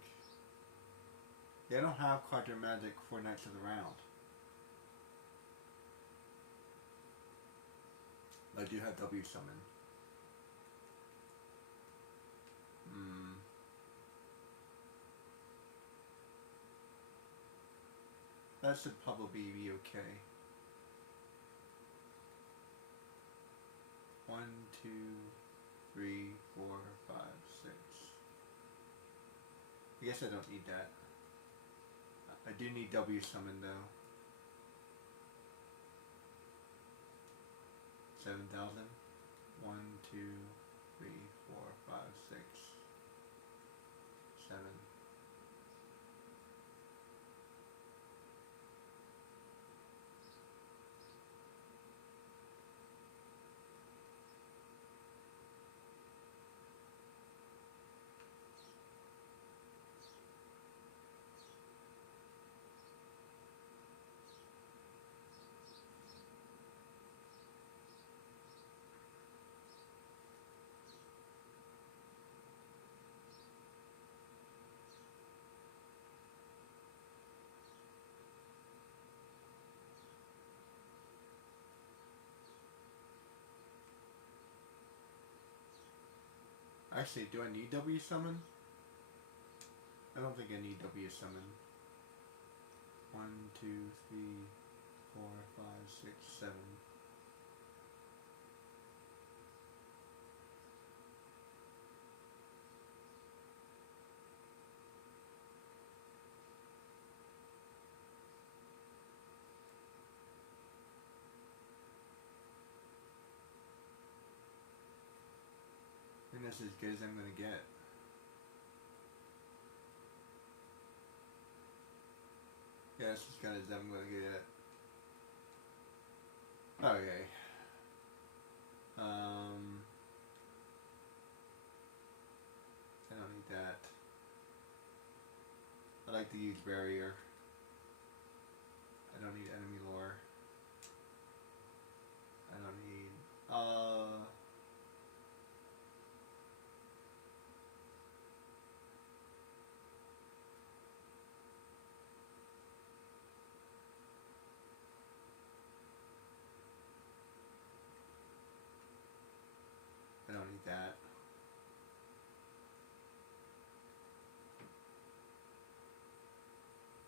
They don't have Quadramagic for Knights of the round. I do have W summon. That should probably be okay. 1, 2, 3, 4, 5, 6. I guess I don't need that. I do need W summon though. 7,000. 1, 2, 3, 4, 5, 6, 7. Actually, do I need W summon? I don't think I need W summon. 1, 2, 3, 4, 5, 6, 7. I think that's as good as I'm gonna get. Yeah, that's as good as I'm gonna get. Okay. I don't need that. I like to use barrier. I don't need enemy lore. I don't need I don't need that.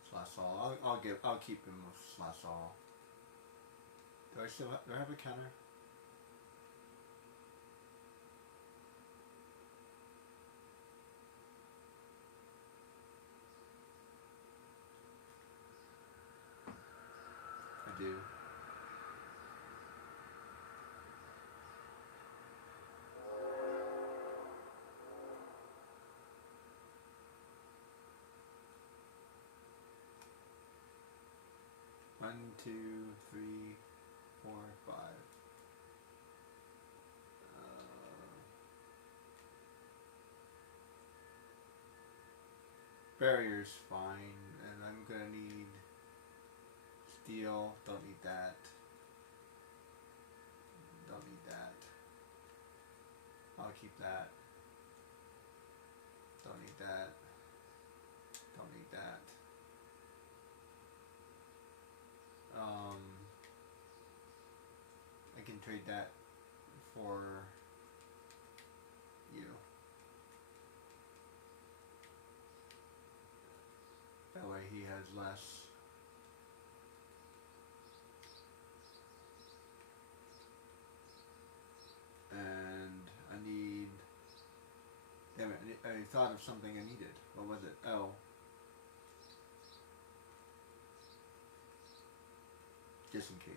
Slash all. I'll keep him with slash all. Do I have a counter? I do. One, 2, 3, 4, 5. Barrier's fine, and I'm gonna need steel. Don't need that. Don't need that. I'll keep that. Don't need that. Don't need that. I can trade that for you. That way he has less. And I need. Damn it! I thought of something I needed. What was it? Oh. Just in case.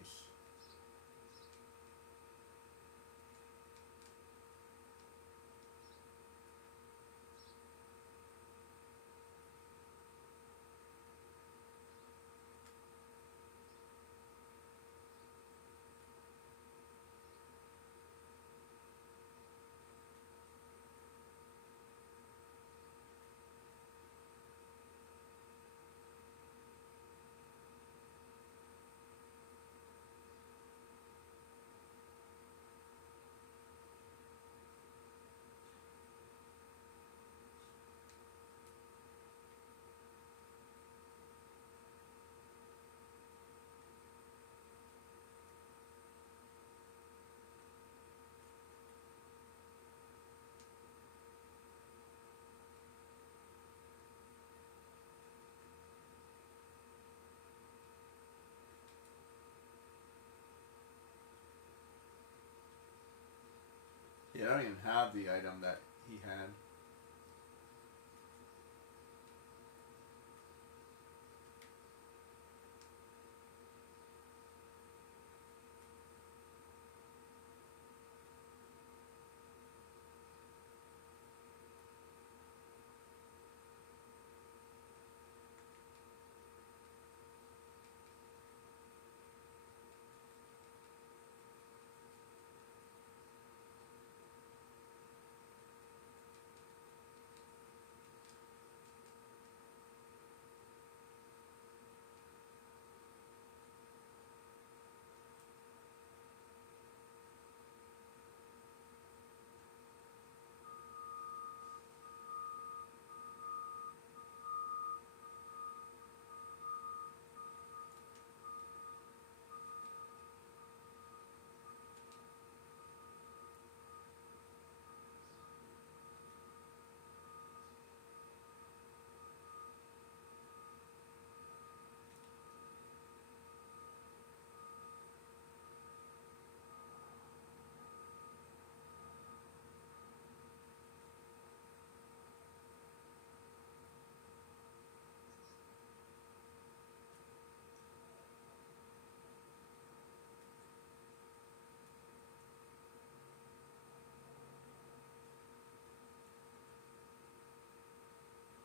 I don't even have the item that he had.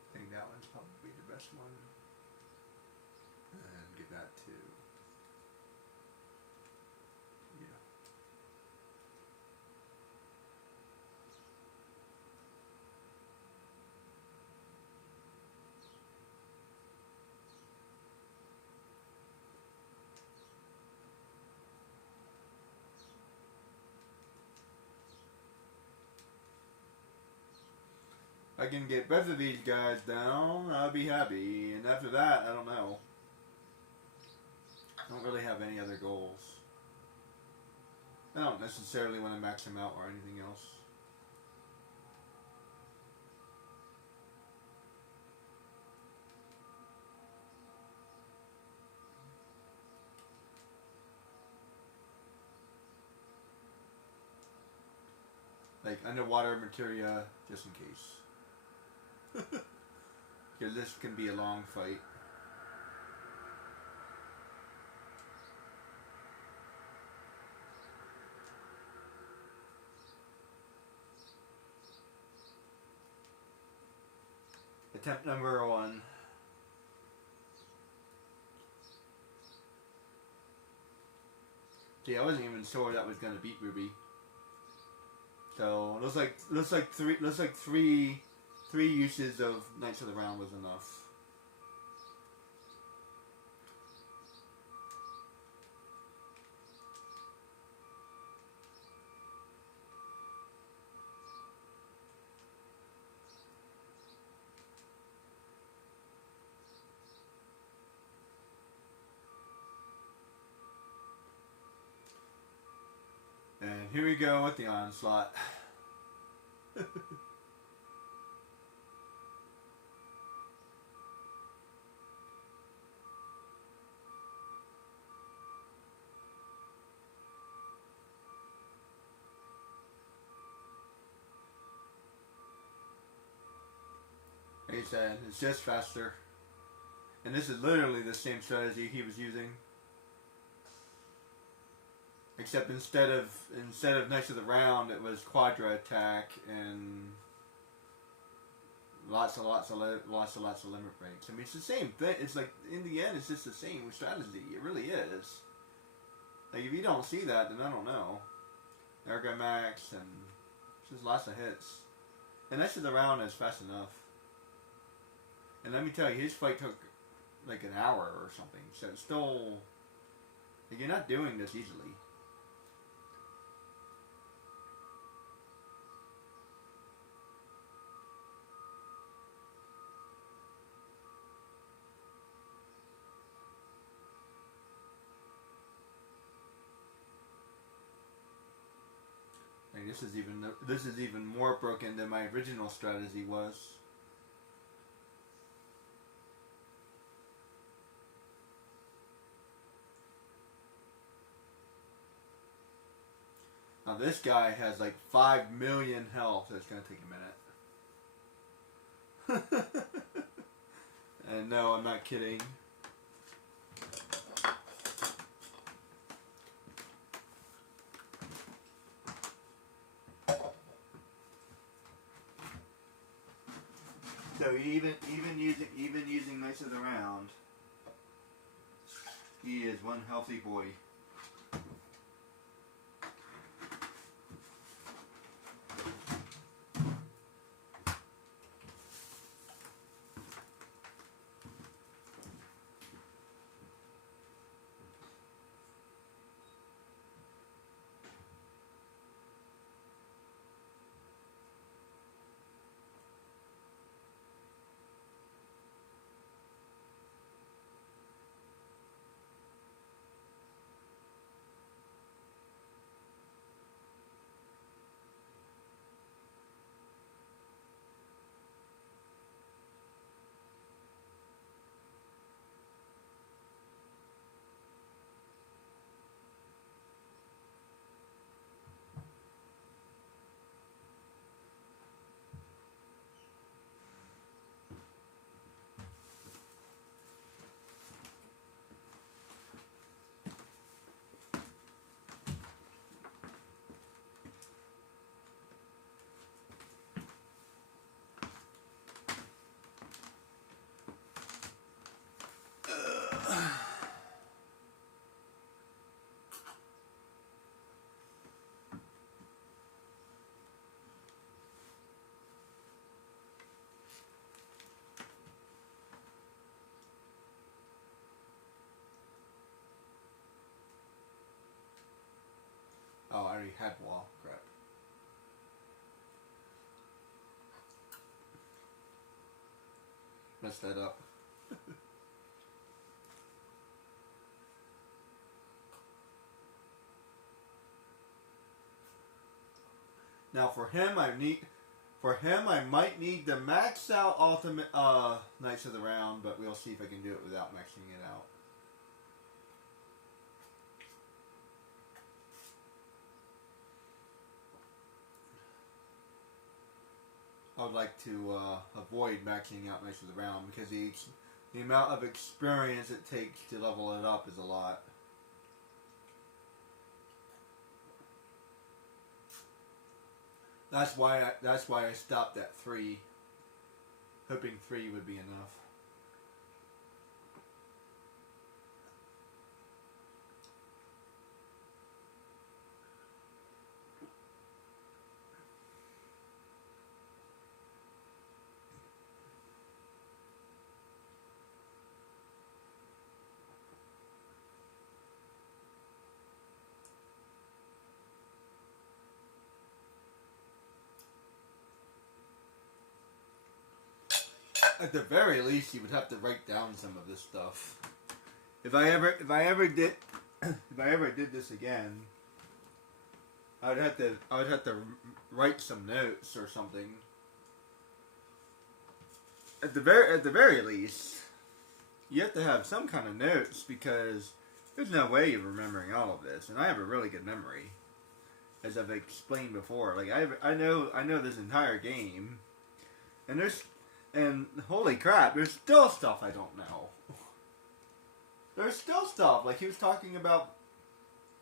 I think that one's probably the best one. And give that to, yeah. If I can get both of these guys down, I'll be happy. And after that, I don't know. I don't really have any other goals. I don't necessarily want to max them out or anything else. Like underwater materia, just in case. Because this can be a long fight. Attempt number 1. See, I wasn't even sure that was gonna beat Ruby. So looks like three uses of Knights of the Round was enough. And here we go with the onslaught. Like I said, it's just faster. And this is literally the same strategy he was using. Except instead of Knights of the Round, it was Quadra attack and lots of limit breaks. I mean, it's the same thing. It's like, in the end, it's just the same strategy. It really is. Like, if you don't see that, then I don't know. Ergo Max and just lots of hits. And Knights of the Round is fast enough. And let me tell you, his fight took like an hour or something. So it's still, like, you're not doing this easily. Like, this is even more broken than my original strategy was. Now this guy has like 5 million health, so it's gonna take a minute. And no, I'm not kidding. So even using Knights of the Round, he is one healthy boy. Oh, I already had wall. Crap. Messed that up. Now for him, I might need to max out ultimate Knights of the Round, but we'll see if I can do it without maxing it out. I would like to avoid maxing out Knights of the Round because the amount of experience it takes to level it up is a lot. That's why I stopped at 3, hoping 3 would be enough. At the very least, you would have to write down some of this stuff. If I ever did this again, I would have to write some notes or something. At the very least, you have to have some kind of notes because there's no way you're remembering all of this. And I have a really good memory, as I've explained before. Like I know this entire game, and holy crap, there's still stuff I don't know. There's still stuff, like he was talking about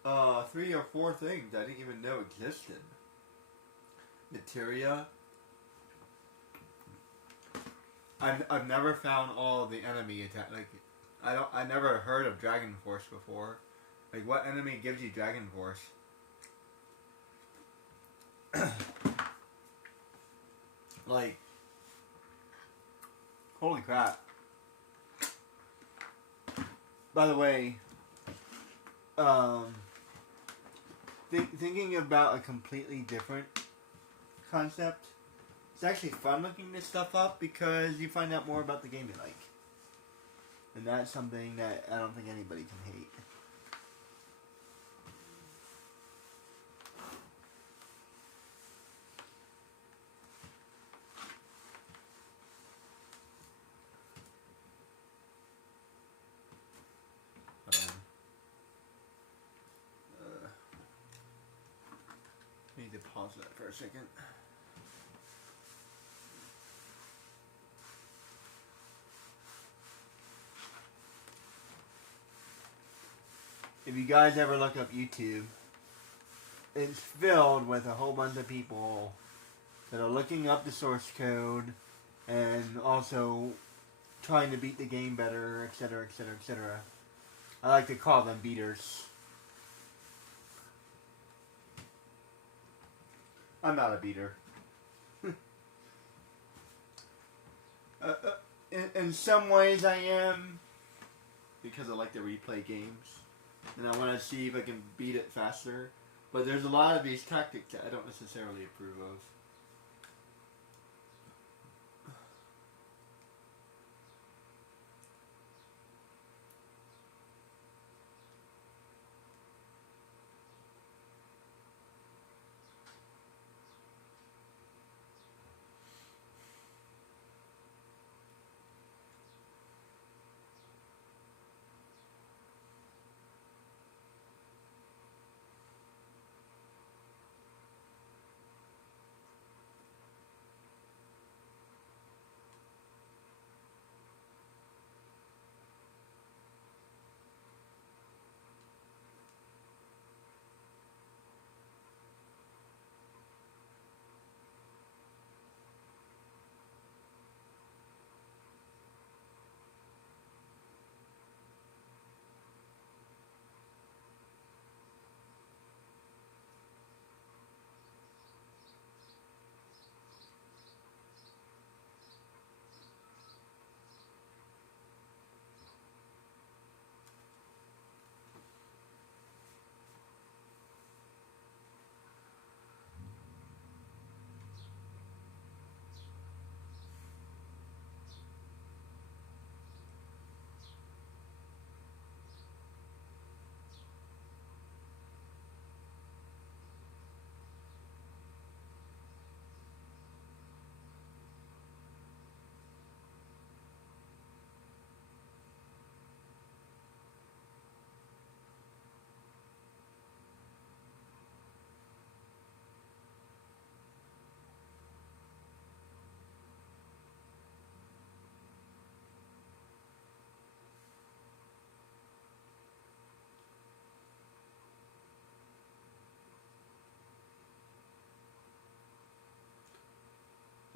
3 or 4 things I didn't even know existed. Materia. I've never found all the enemy attack. Like I never heard of Dragon Force before. Like what enemy gives you Dragon Force? Like holy crap. By the way, thinking about a completely different concept, it's actually fun looking this stuff up because you find out more about the game you like. And that's something that I don't think anybody can hate. pause that for a second. If you guys ever look up YouTube, it's filled with a whole bunch of people that are looking up the source code and also trying to beat the game better, etc., etc., etc. I like to call them beaters. I'm not a beater. In some ways I am, because I like to replay games. And I want to see if I can beat it faster. But there's a lot of these tactics that I don't necessarily approve of.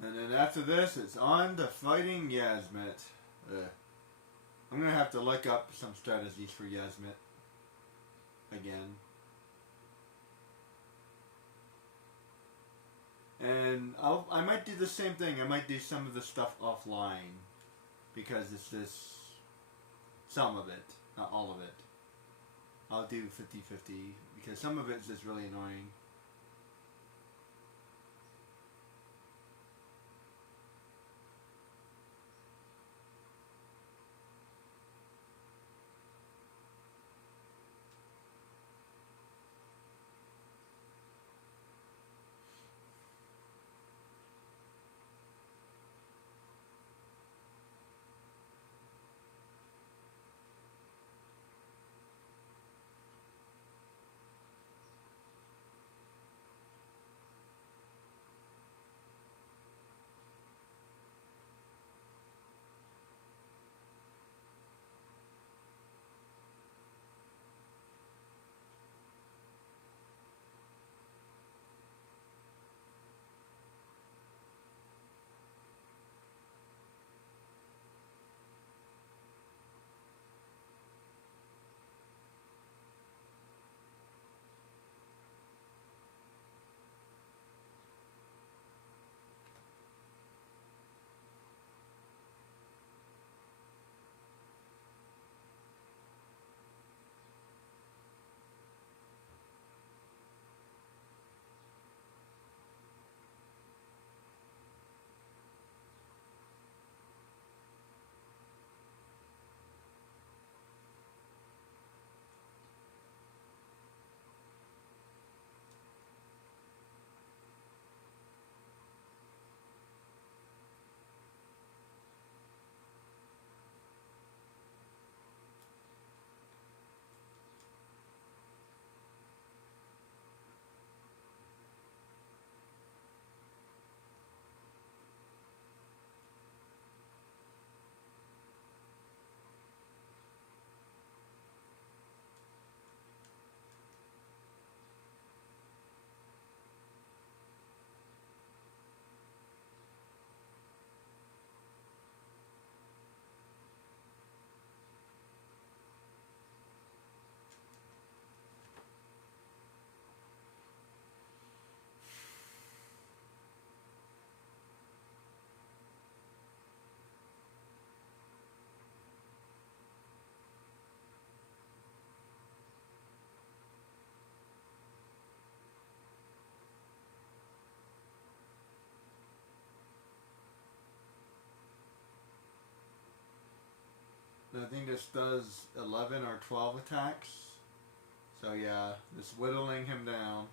And then after this, it's on to fighting Yasmet. I'm going to have to look up some strategies for Yasmet again. And I might do the same thing. I might do some of the stuff offline. Because it's just some of it, not all of it. I'll do 50-50 because some of it's just really annoying. I think this does 11 or 12 attacks. So yeah, just whittling him down.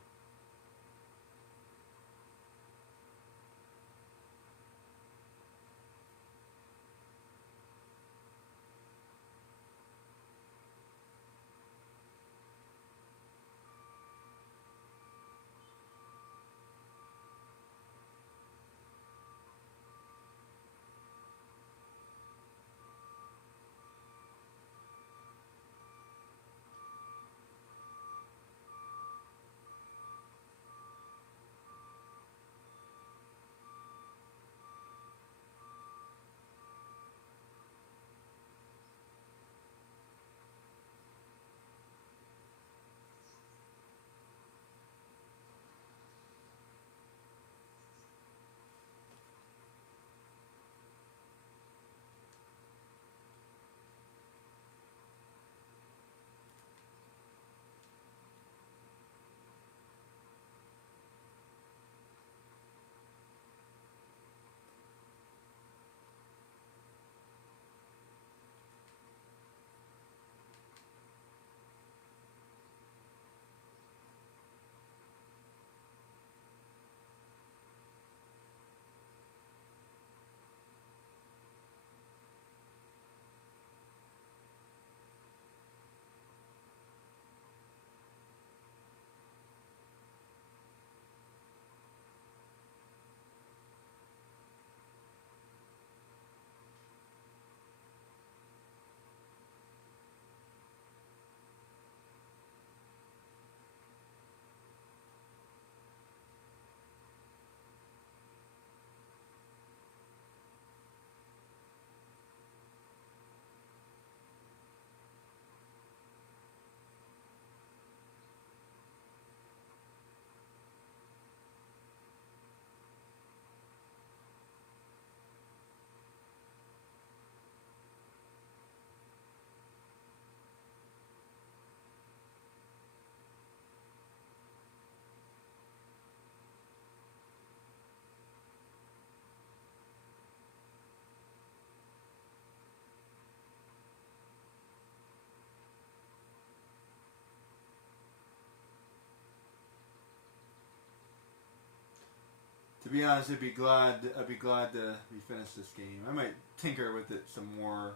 To be honest, I'd be glad to be finished this game. I might tinker with it some more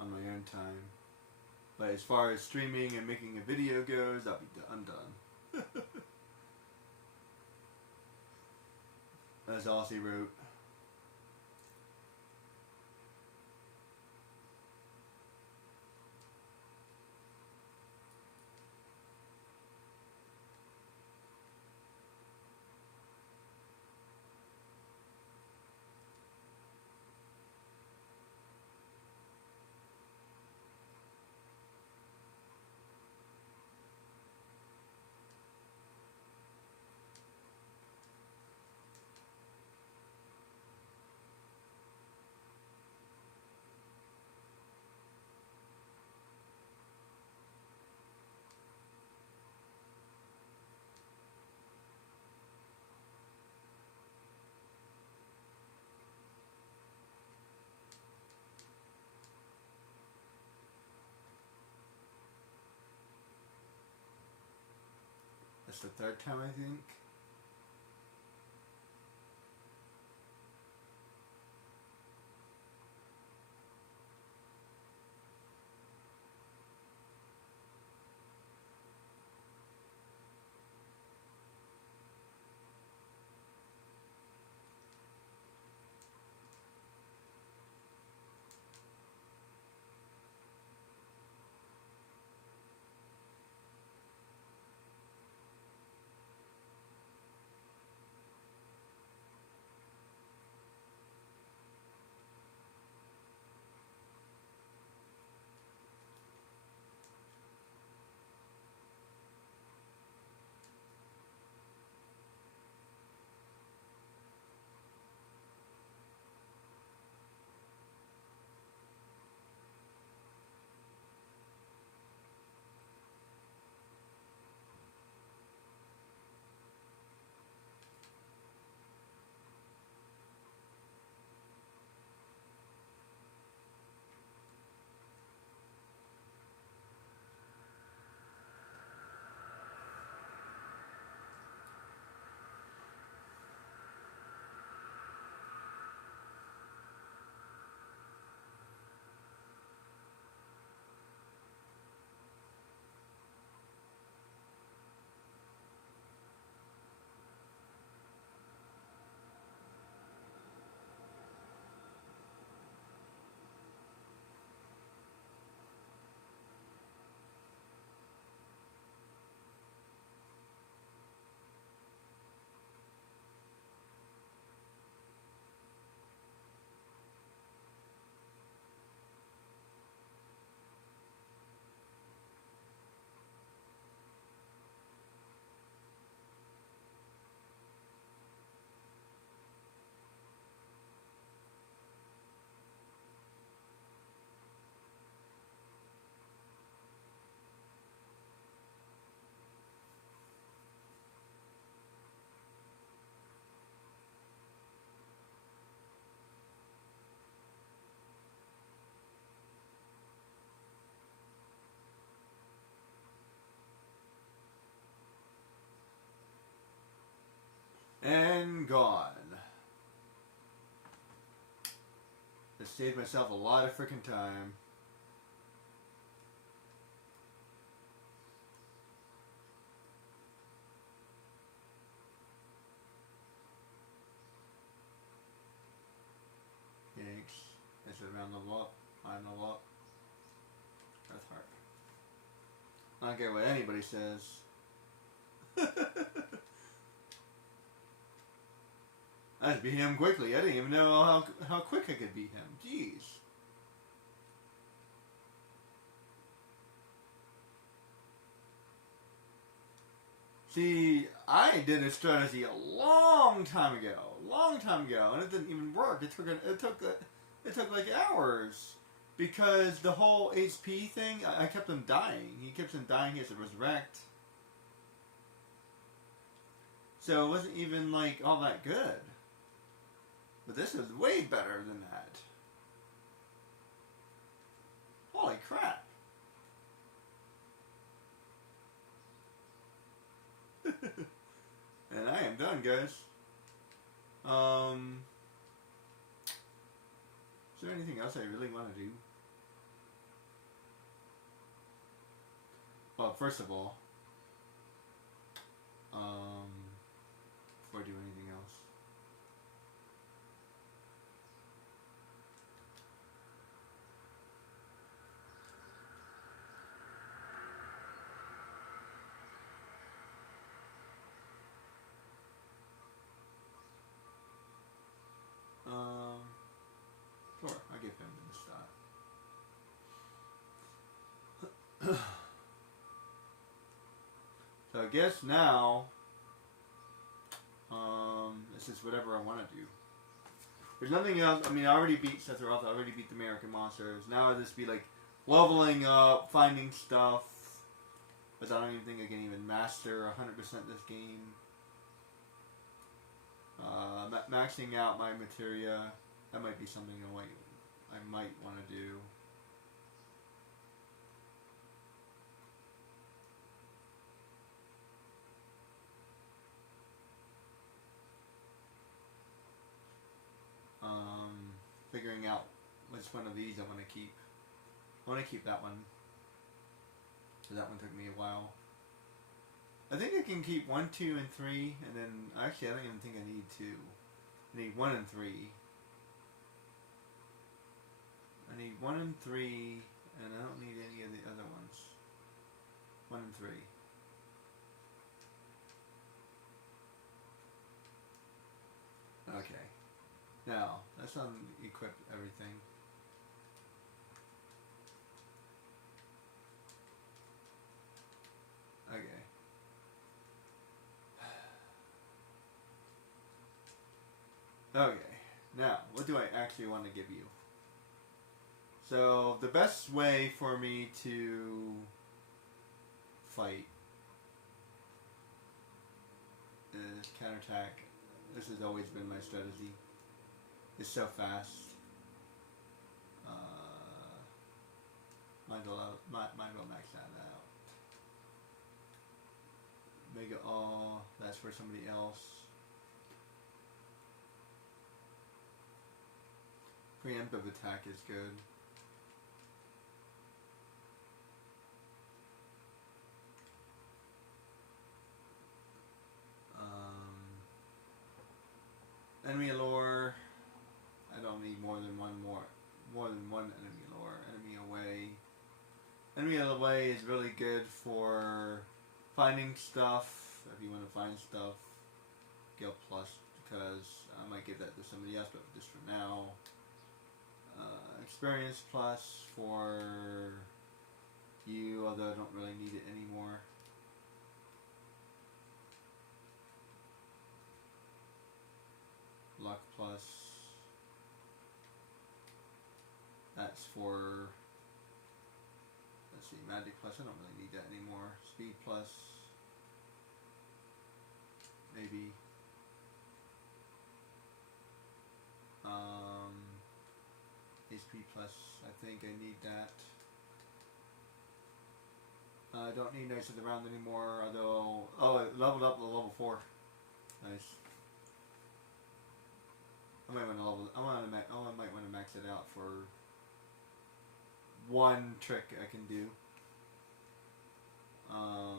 on my own time. But as far as streaming and making a video goes, I'm done. As Aussie wrote. That's the third time, I think. And gone. I saved myself a lot of freaking time. Yanks. Is it around the lot? On the lot? That's hard. I don't care what anybody says. I just beat him quickly. I didn't even know how quick I could beat him. Jeez. See, I did a strategy a long time ago, and it didn't even work. It took like hours because the whole HP thing. I kept him dying. He kept on dying as a resurrect. So it wasn't even like all that good. But this is way better than that. Holy crap. And I am done, guys. Is there anything else I really want to do? Well, first of all, before I do anything else, sure, I'll give him the shot. So I guess now, this is whatever I want to do. There's nothing else. I mean, I already beat Sephiroth. I already beat the American monsters. Now I just be like leveling up, finding stuff. But I don't even think I can even master 100% this game. Maxing out my materia. That might be something I might want to do. Figuring out which one of these I want to keep. I want to keep that one. So that one took me a while. I think I can keep 1, 2, and 3, and then actually I don't even think I need 2. I need 1 and 3. I need 1 and 3, and I don't need any of the other ones. 1 and 3. Okay. Now, let's unequip everything. Okay. Okay. Now, what do I actually want to give you? So, the best way for me to fight is counterattack. This has always been my strategy. It's so fast. Might well max that out. Mega all. That's for somebody else. Preemptive attack is good. Enemy allure. I don't need more than one enemy allure. Enemy away. Enemy away is really good for finding stuff. If you want to find stuff, Gil Plus, because I might give that to somebody else, but just for now. Experience Plus for you, although I don't really need it anymore. Luck Plus. That's for, let's see, Magic Plus. I don't really need that anymore. Speed Plus. Maybe. HP Plus. I think I need that. I don't need Knights of the Round anymore, although, oh, it leveled up to level 4. Nice. I might want to level. I might want to max it out for one trick I can do. I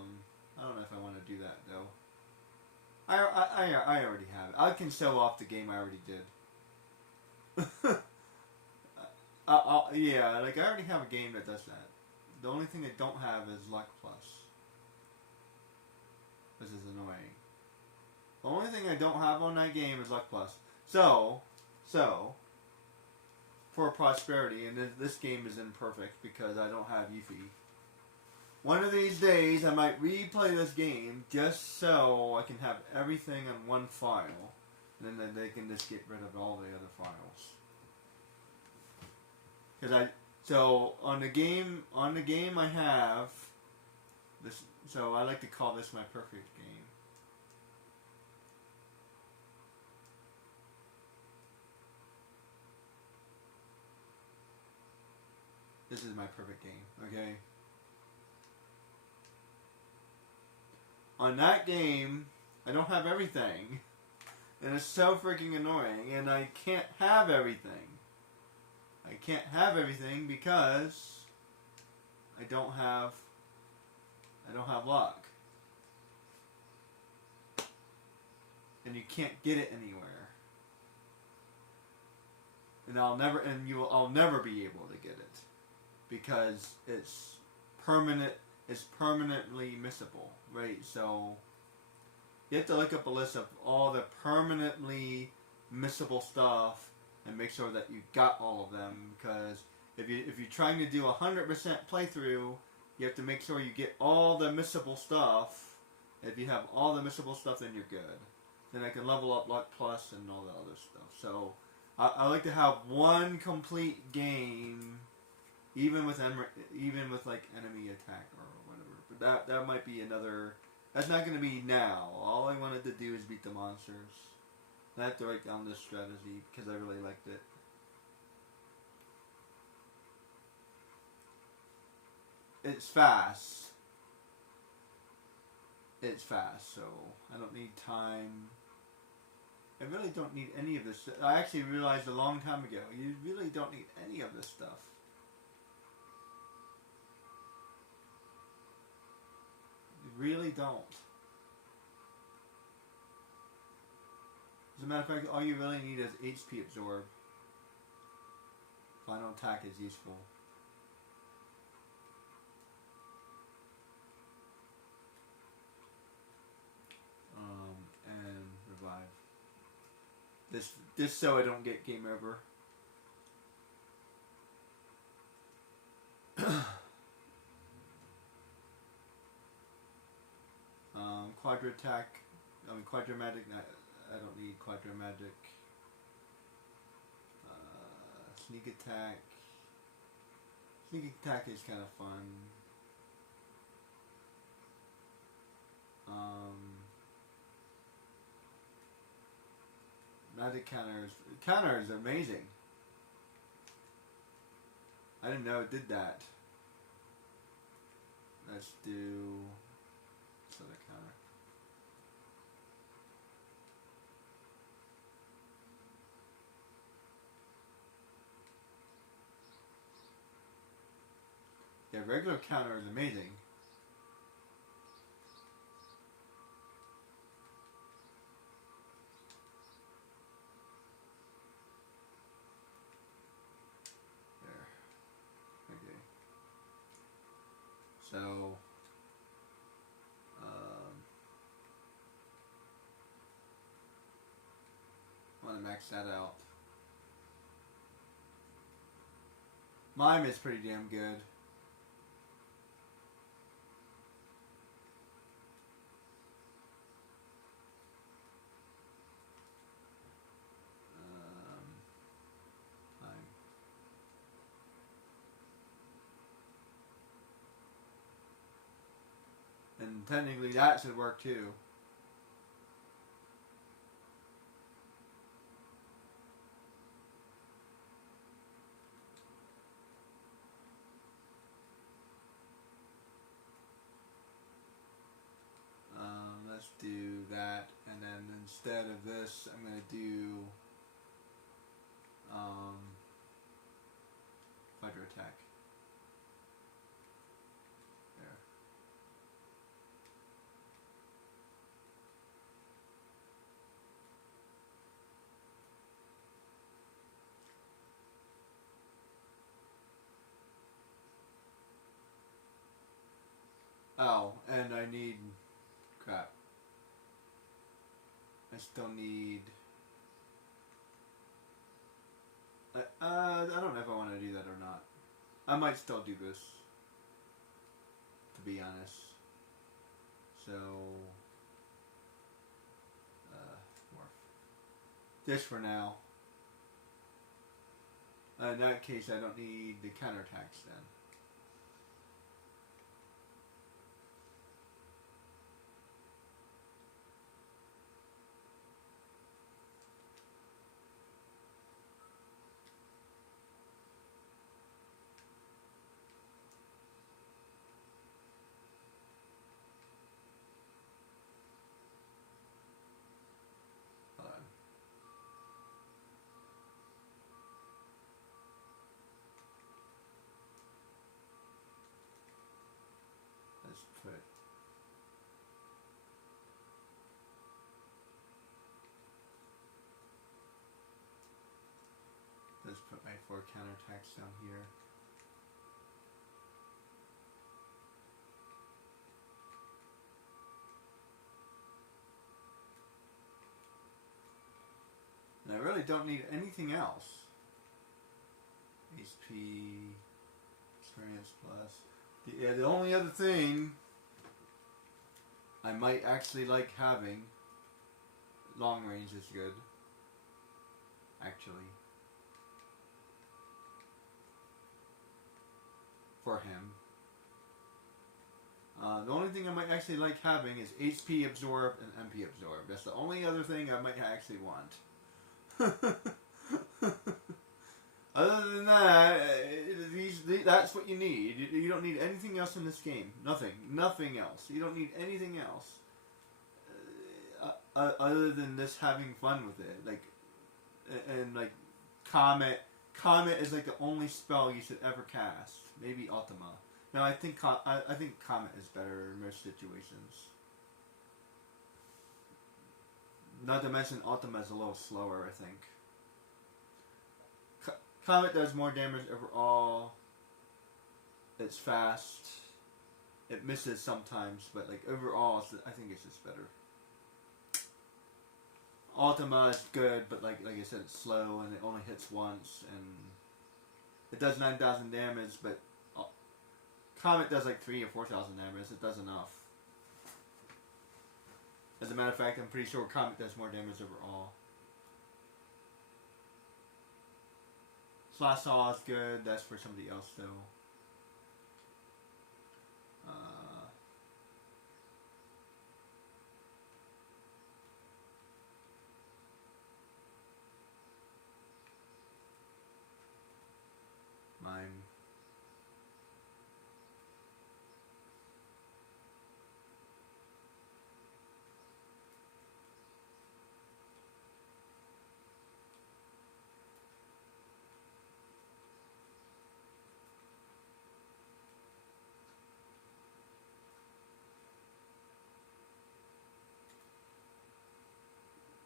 don't know if I want to do that though. I already have it. I can show off the game I already did. Yeah, like I already have a game that does that. The only thing I don't have is Luck Plus. This is annoying. The only thing I don't have on that game is Luck Plus. So, for prosperity, and this game is imperfect because I don't have Yuffie. One of these days, I might replay this game just so I can have everything on one file, and then they can just get rid of all the other files. So on the game I have this. So I like to call this my perfect game. This is my perfect game. Okay. On that game, I don't have everything, and it's so freaking annoying. And I can't have everything. I can't have everything because I don't have luck. And you can't get it anywhere. And I'll never be able to get it because it's permanently missable, right? So you have to look up a list of all the permanently missable stuff and make sure that you got all of them, because if you're trying to do 100% playthrough, you have to make sure you get all the missable stuff. If you have all the missable stuff, then you're good. Then I can level up Luck Plus and all the other stuff. So I like to have one complete game, even with like enemy attack or whatever. But that might be another. That's not going to be now. All I wanted to do is beat the monsters. I have to write down this strategy because I really liked it. It's fast. It's fast, so I don't need time. I really don't need any of this. I actually realized a long time ago, you really don't need any of this stuff. You really don't. As a matter of fact, all you really need is HP absorb. Final attack is useful. And revive. This so I don't get game over. Quadra attack. Quadramatic. I don't need Quadramagic. Sneak attack. Sneak attack is kind of fun. Magic counter is amazing. I didn't know it did that. Let's do another counter. Yeah, regular counter is amazing. So, I want to max that out. Mime is pretty damn good. And technically that should work too. Let's do that, and then instead of this, I'm going to do fighter attack. There. Oh, and I need crap. I still need. I don't know if I want to do that or not. I might still do this, to be honest. So, morph. This for now. In that case, I don't need the counterattacks then. Let's put my 4 counterattacks down here. And I really don't need anything else. HP, experience plus. The only other thing I might actually like having, long range is good. Actually. For him. The only thing I might actually like having is HP absorb and MP absorb. That's the only other thing I might actually want. Other than that, that's what you need. You don't need anything else in this game. Nothing else. You don't need anything else other than just having fun with it. Like, and like Comet. Comet is like the only spell you should ever cast. Maybe Ultima. No, I think Comet is better in most situations. Not to mention Ultima is a little slower, I think. Comet does more damage overall. It's fast. It misses sometimes, but like overall, I think it's just better. Ultima is good, but like I said, it's slow and it only hits once, and it does 9,000 damage. But Comet does like 3,000 or 4,000 damage. It does enough. As a matter of fact, I'm pretty sure Comet does more damage overall. Slash Saw is good. That's for somebody else though. Mime.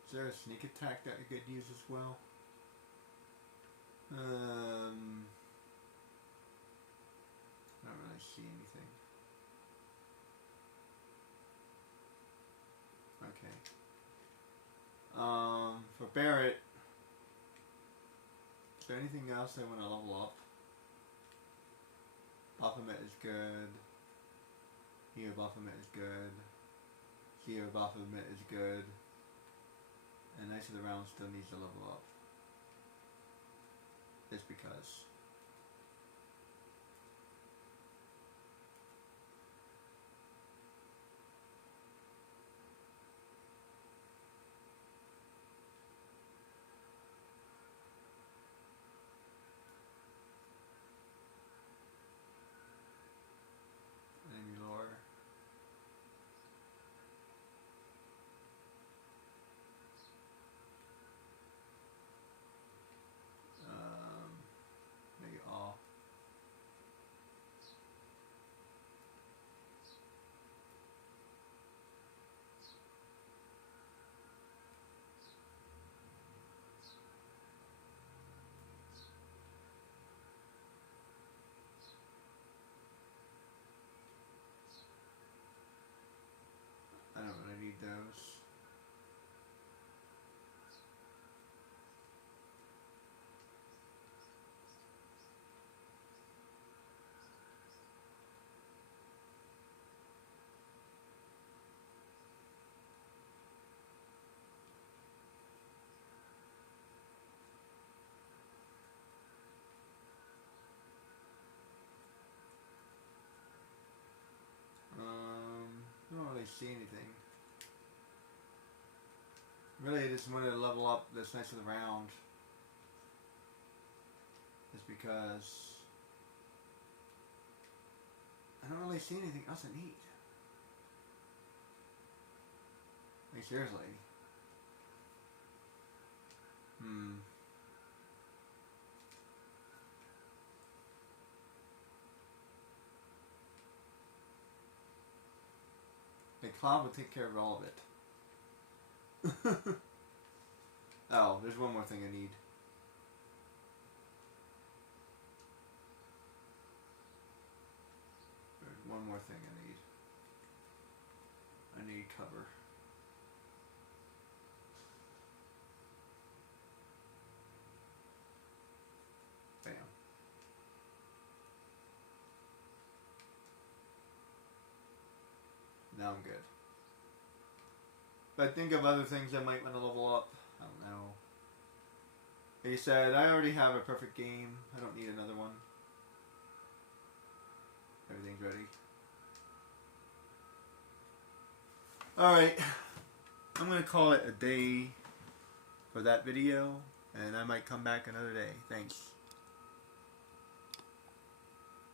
Is there a sneak attack that I could use as well? I don't really see anything. Okay. For Barrett, is there anything else I want to level up? Baphomet is good. Here Baphomet is good. Here Baphomet is good. And Knights of the Round still needs to level up. Just because. Enemy lore. Really, I just wanted to level up this next of the round. Just because I don't really see anything else I need. Like, seriously. The cloud will take care of all of it. Oh, there's one more thing I need. There's one more thing I need. I need cover. Bam. Now I'm good. But think of other things I might want to level up. I don't know. Like you said, I already have a perfect game. I don't need another one. Everything's ready. Alright. I'm going to call it a day for that video. And I might come back another day. Thanks.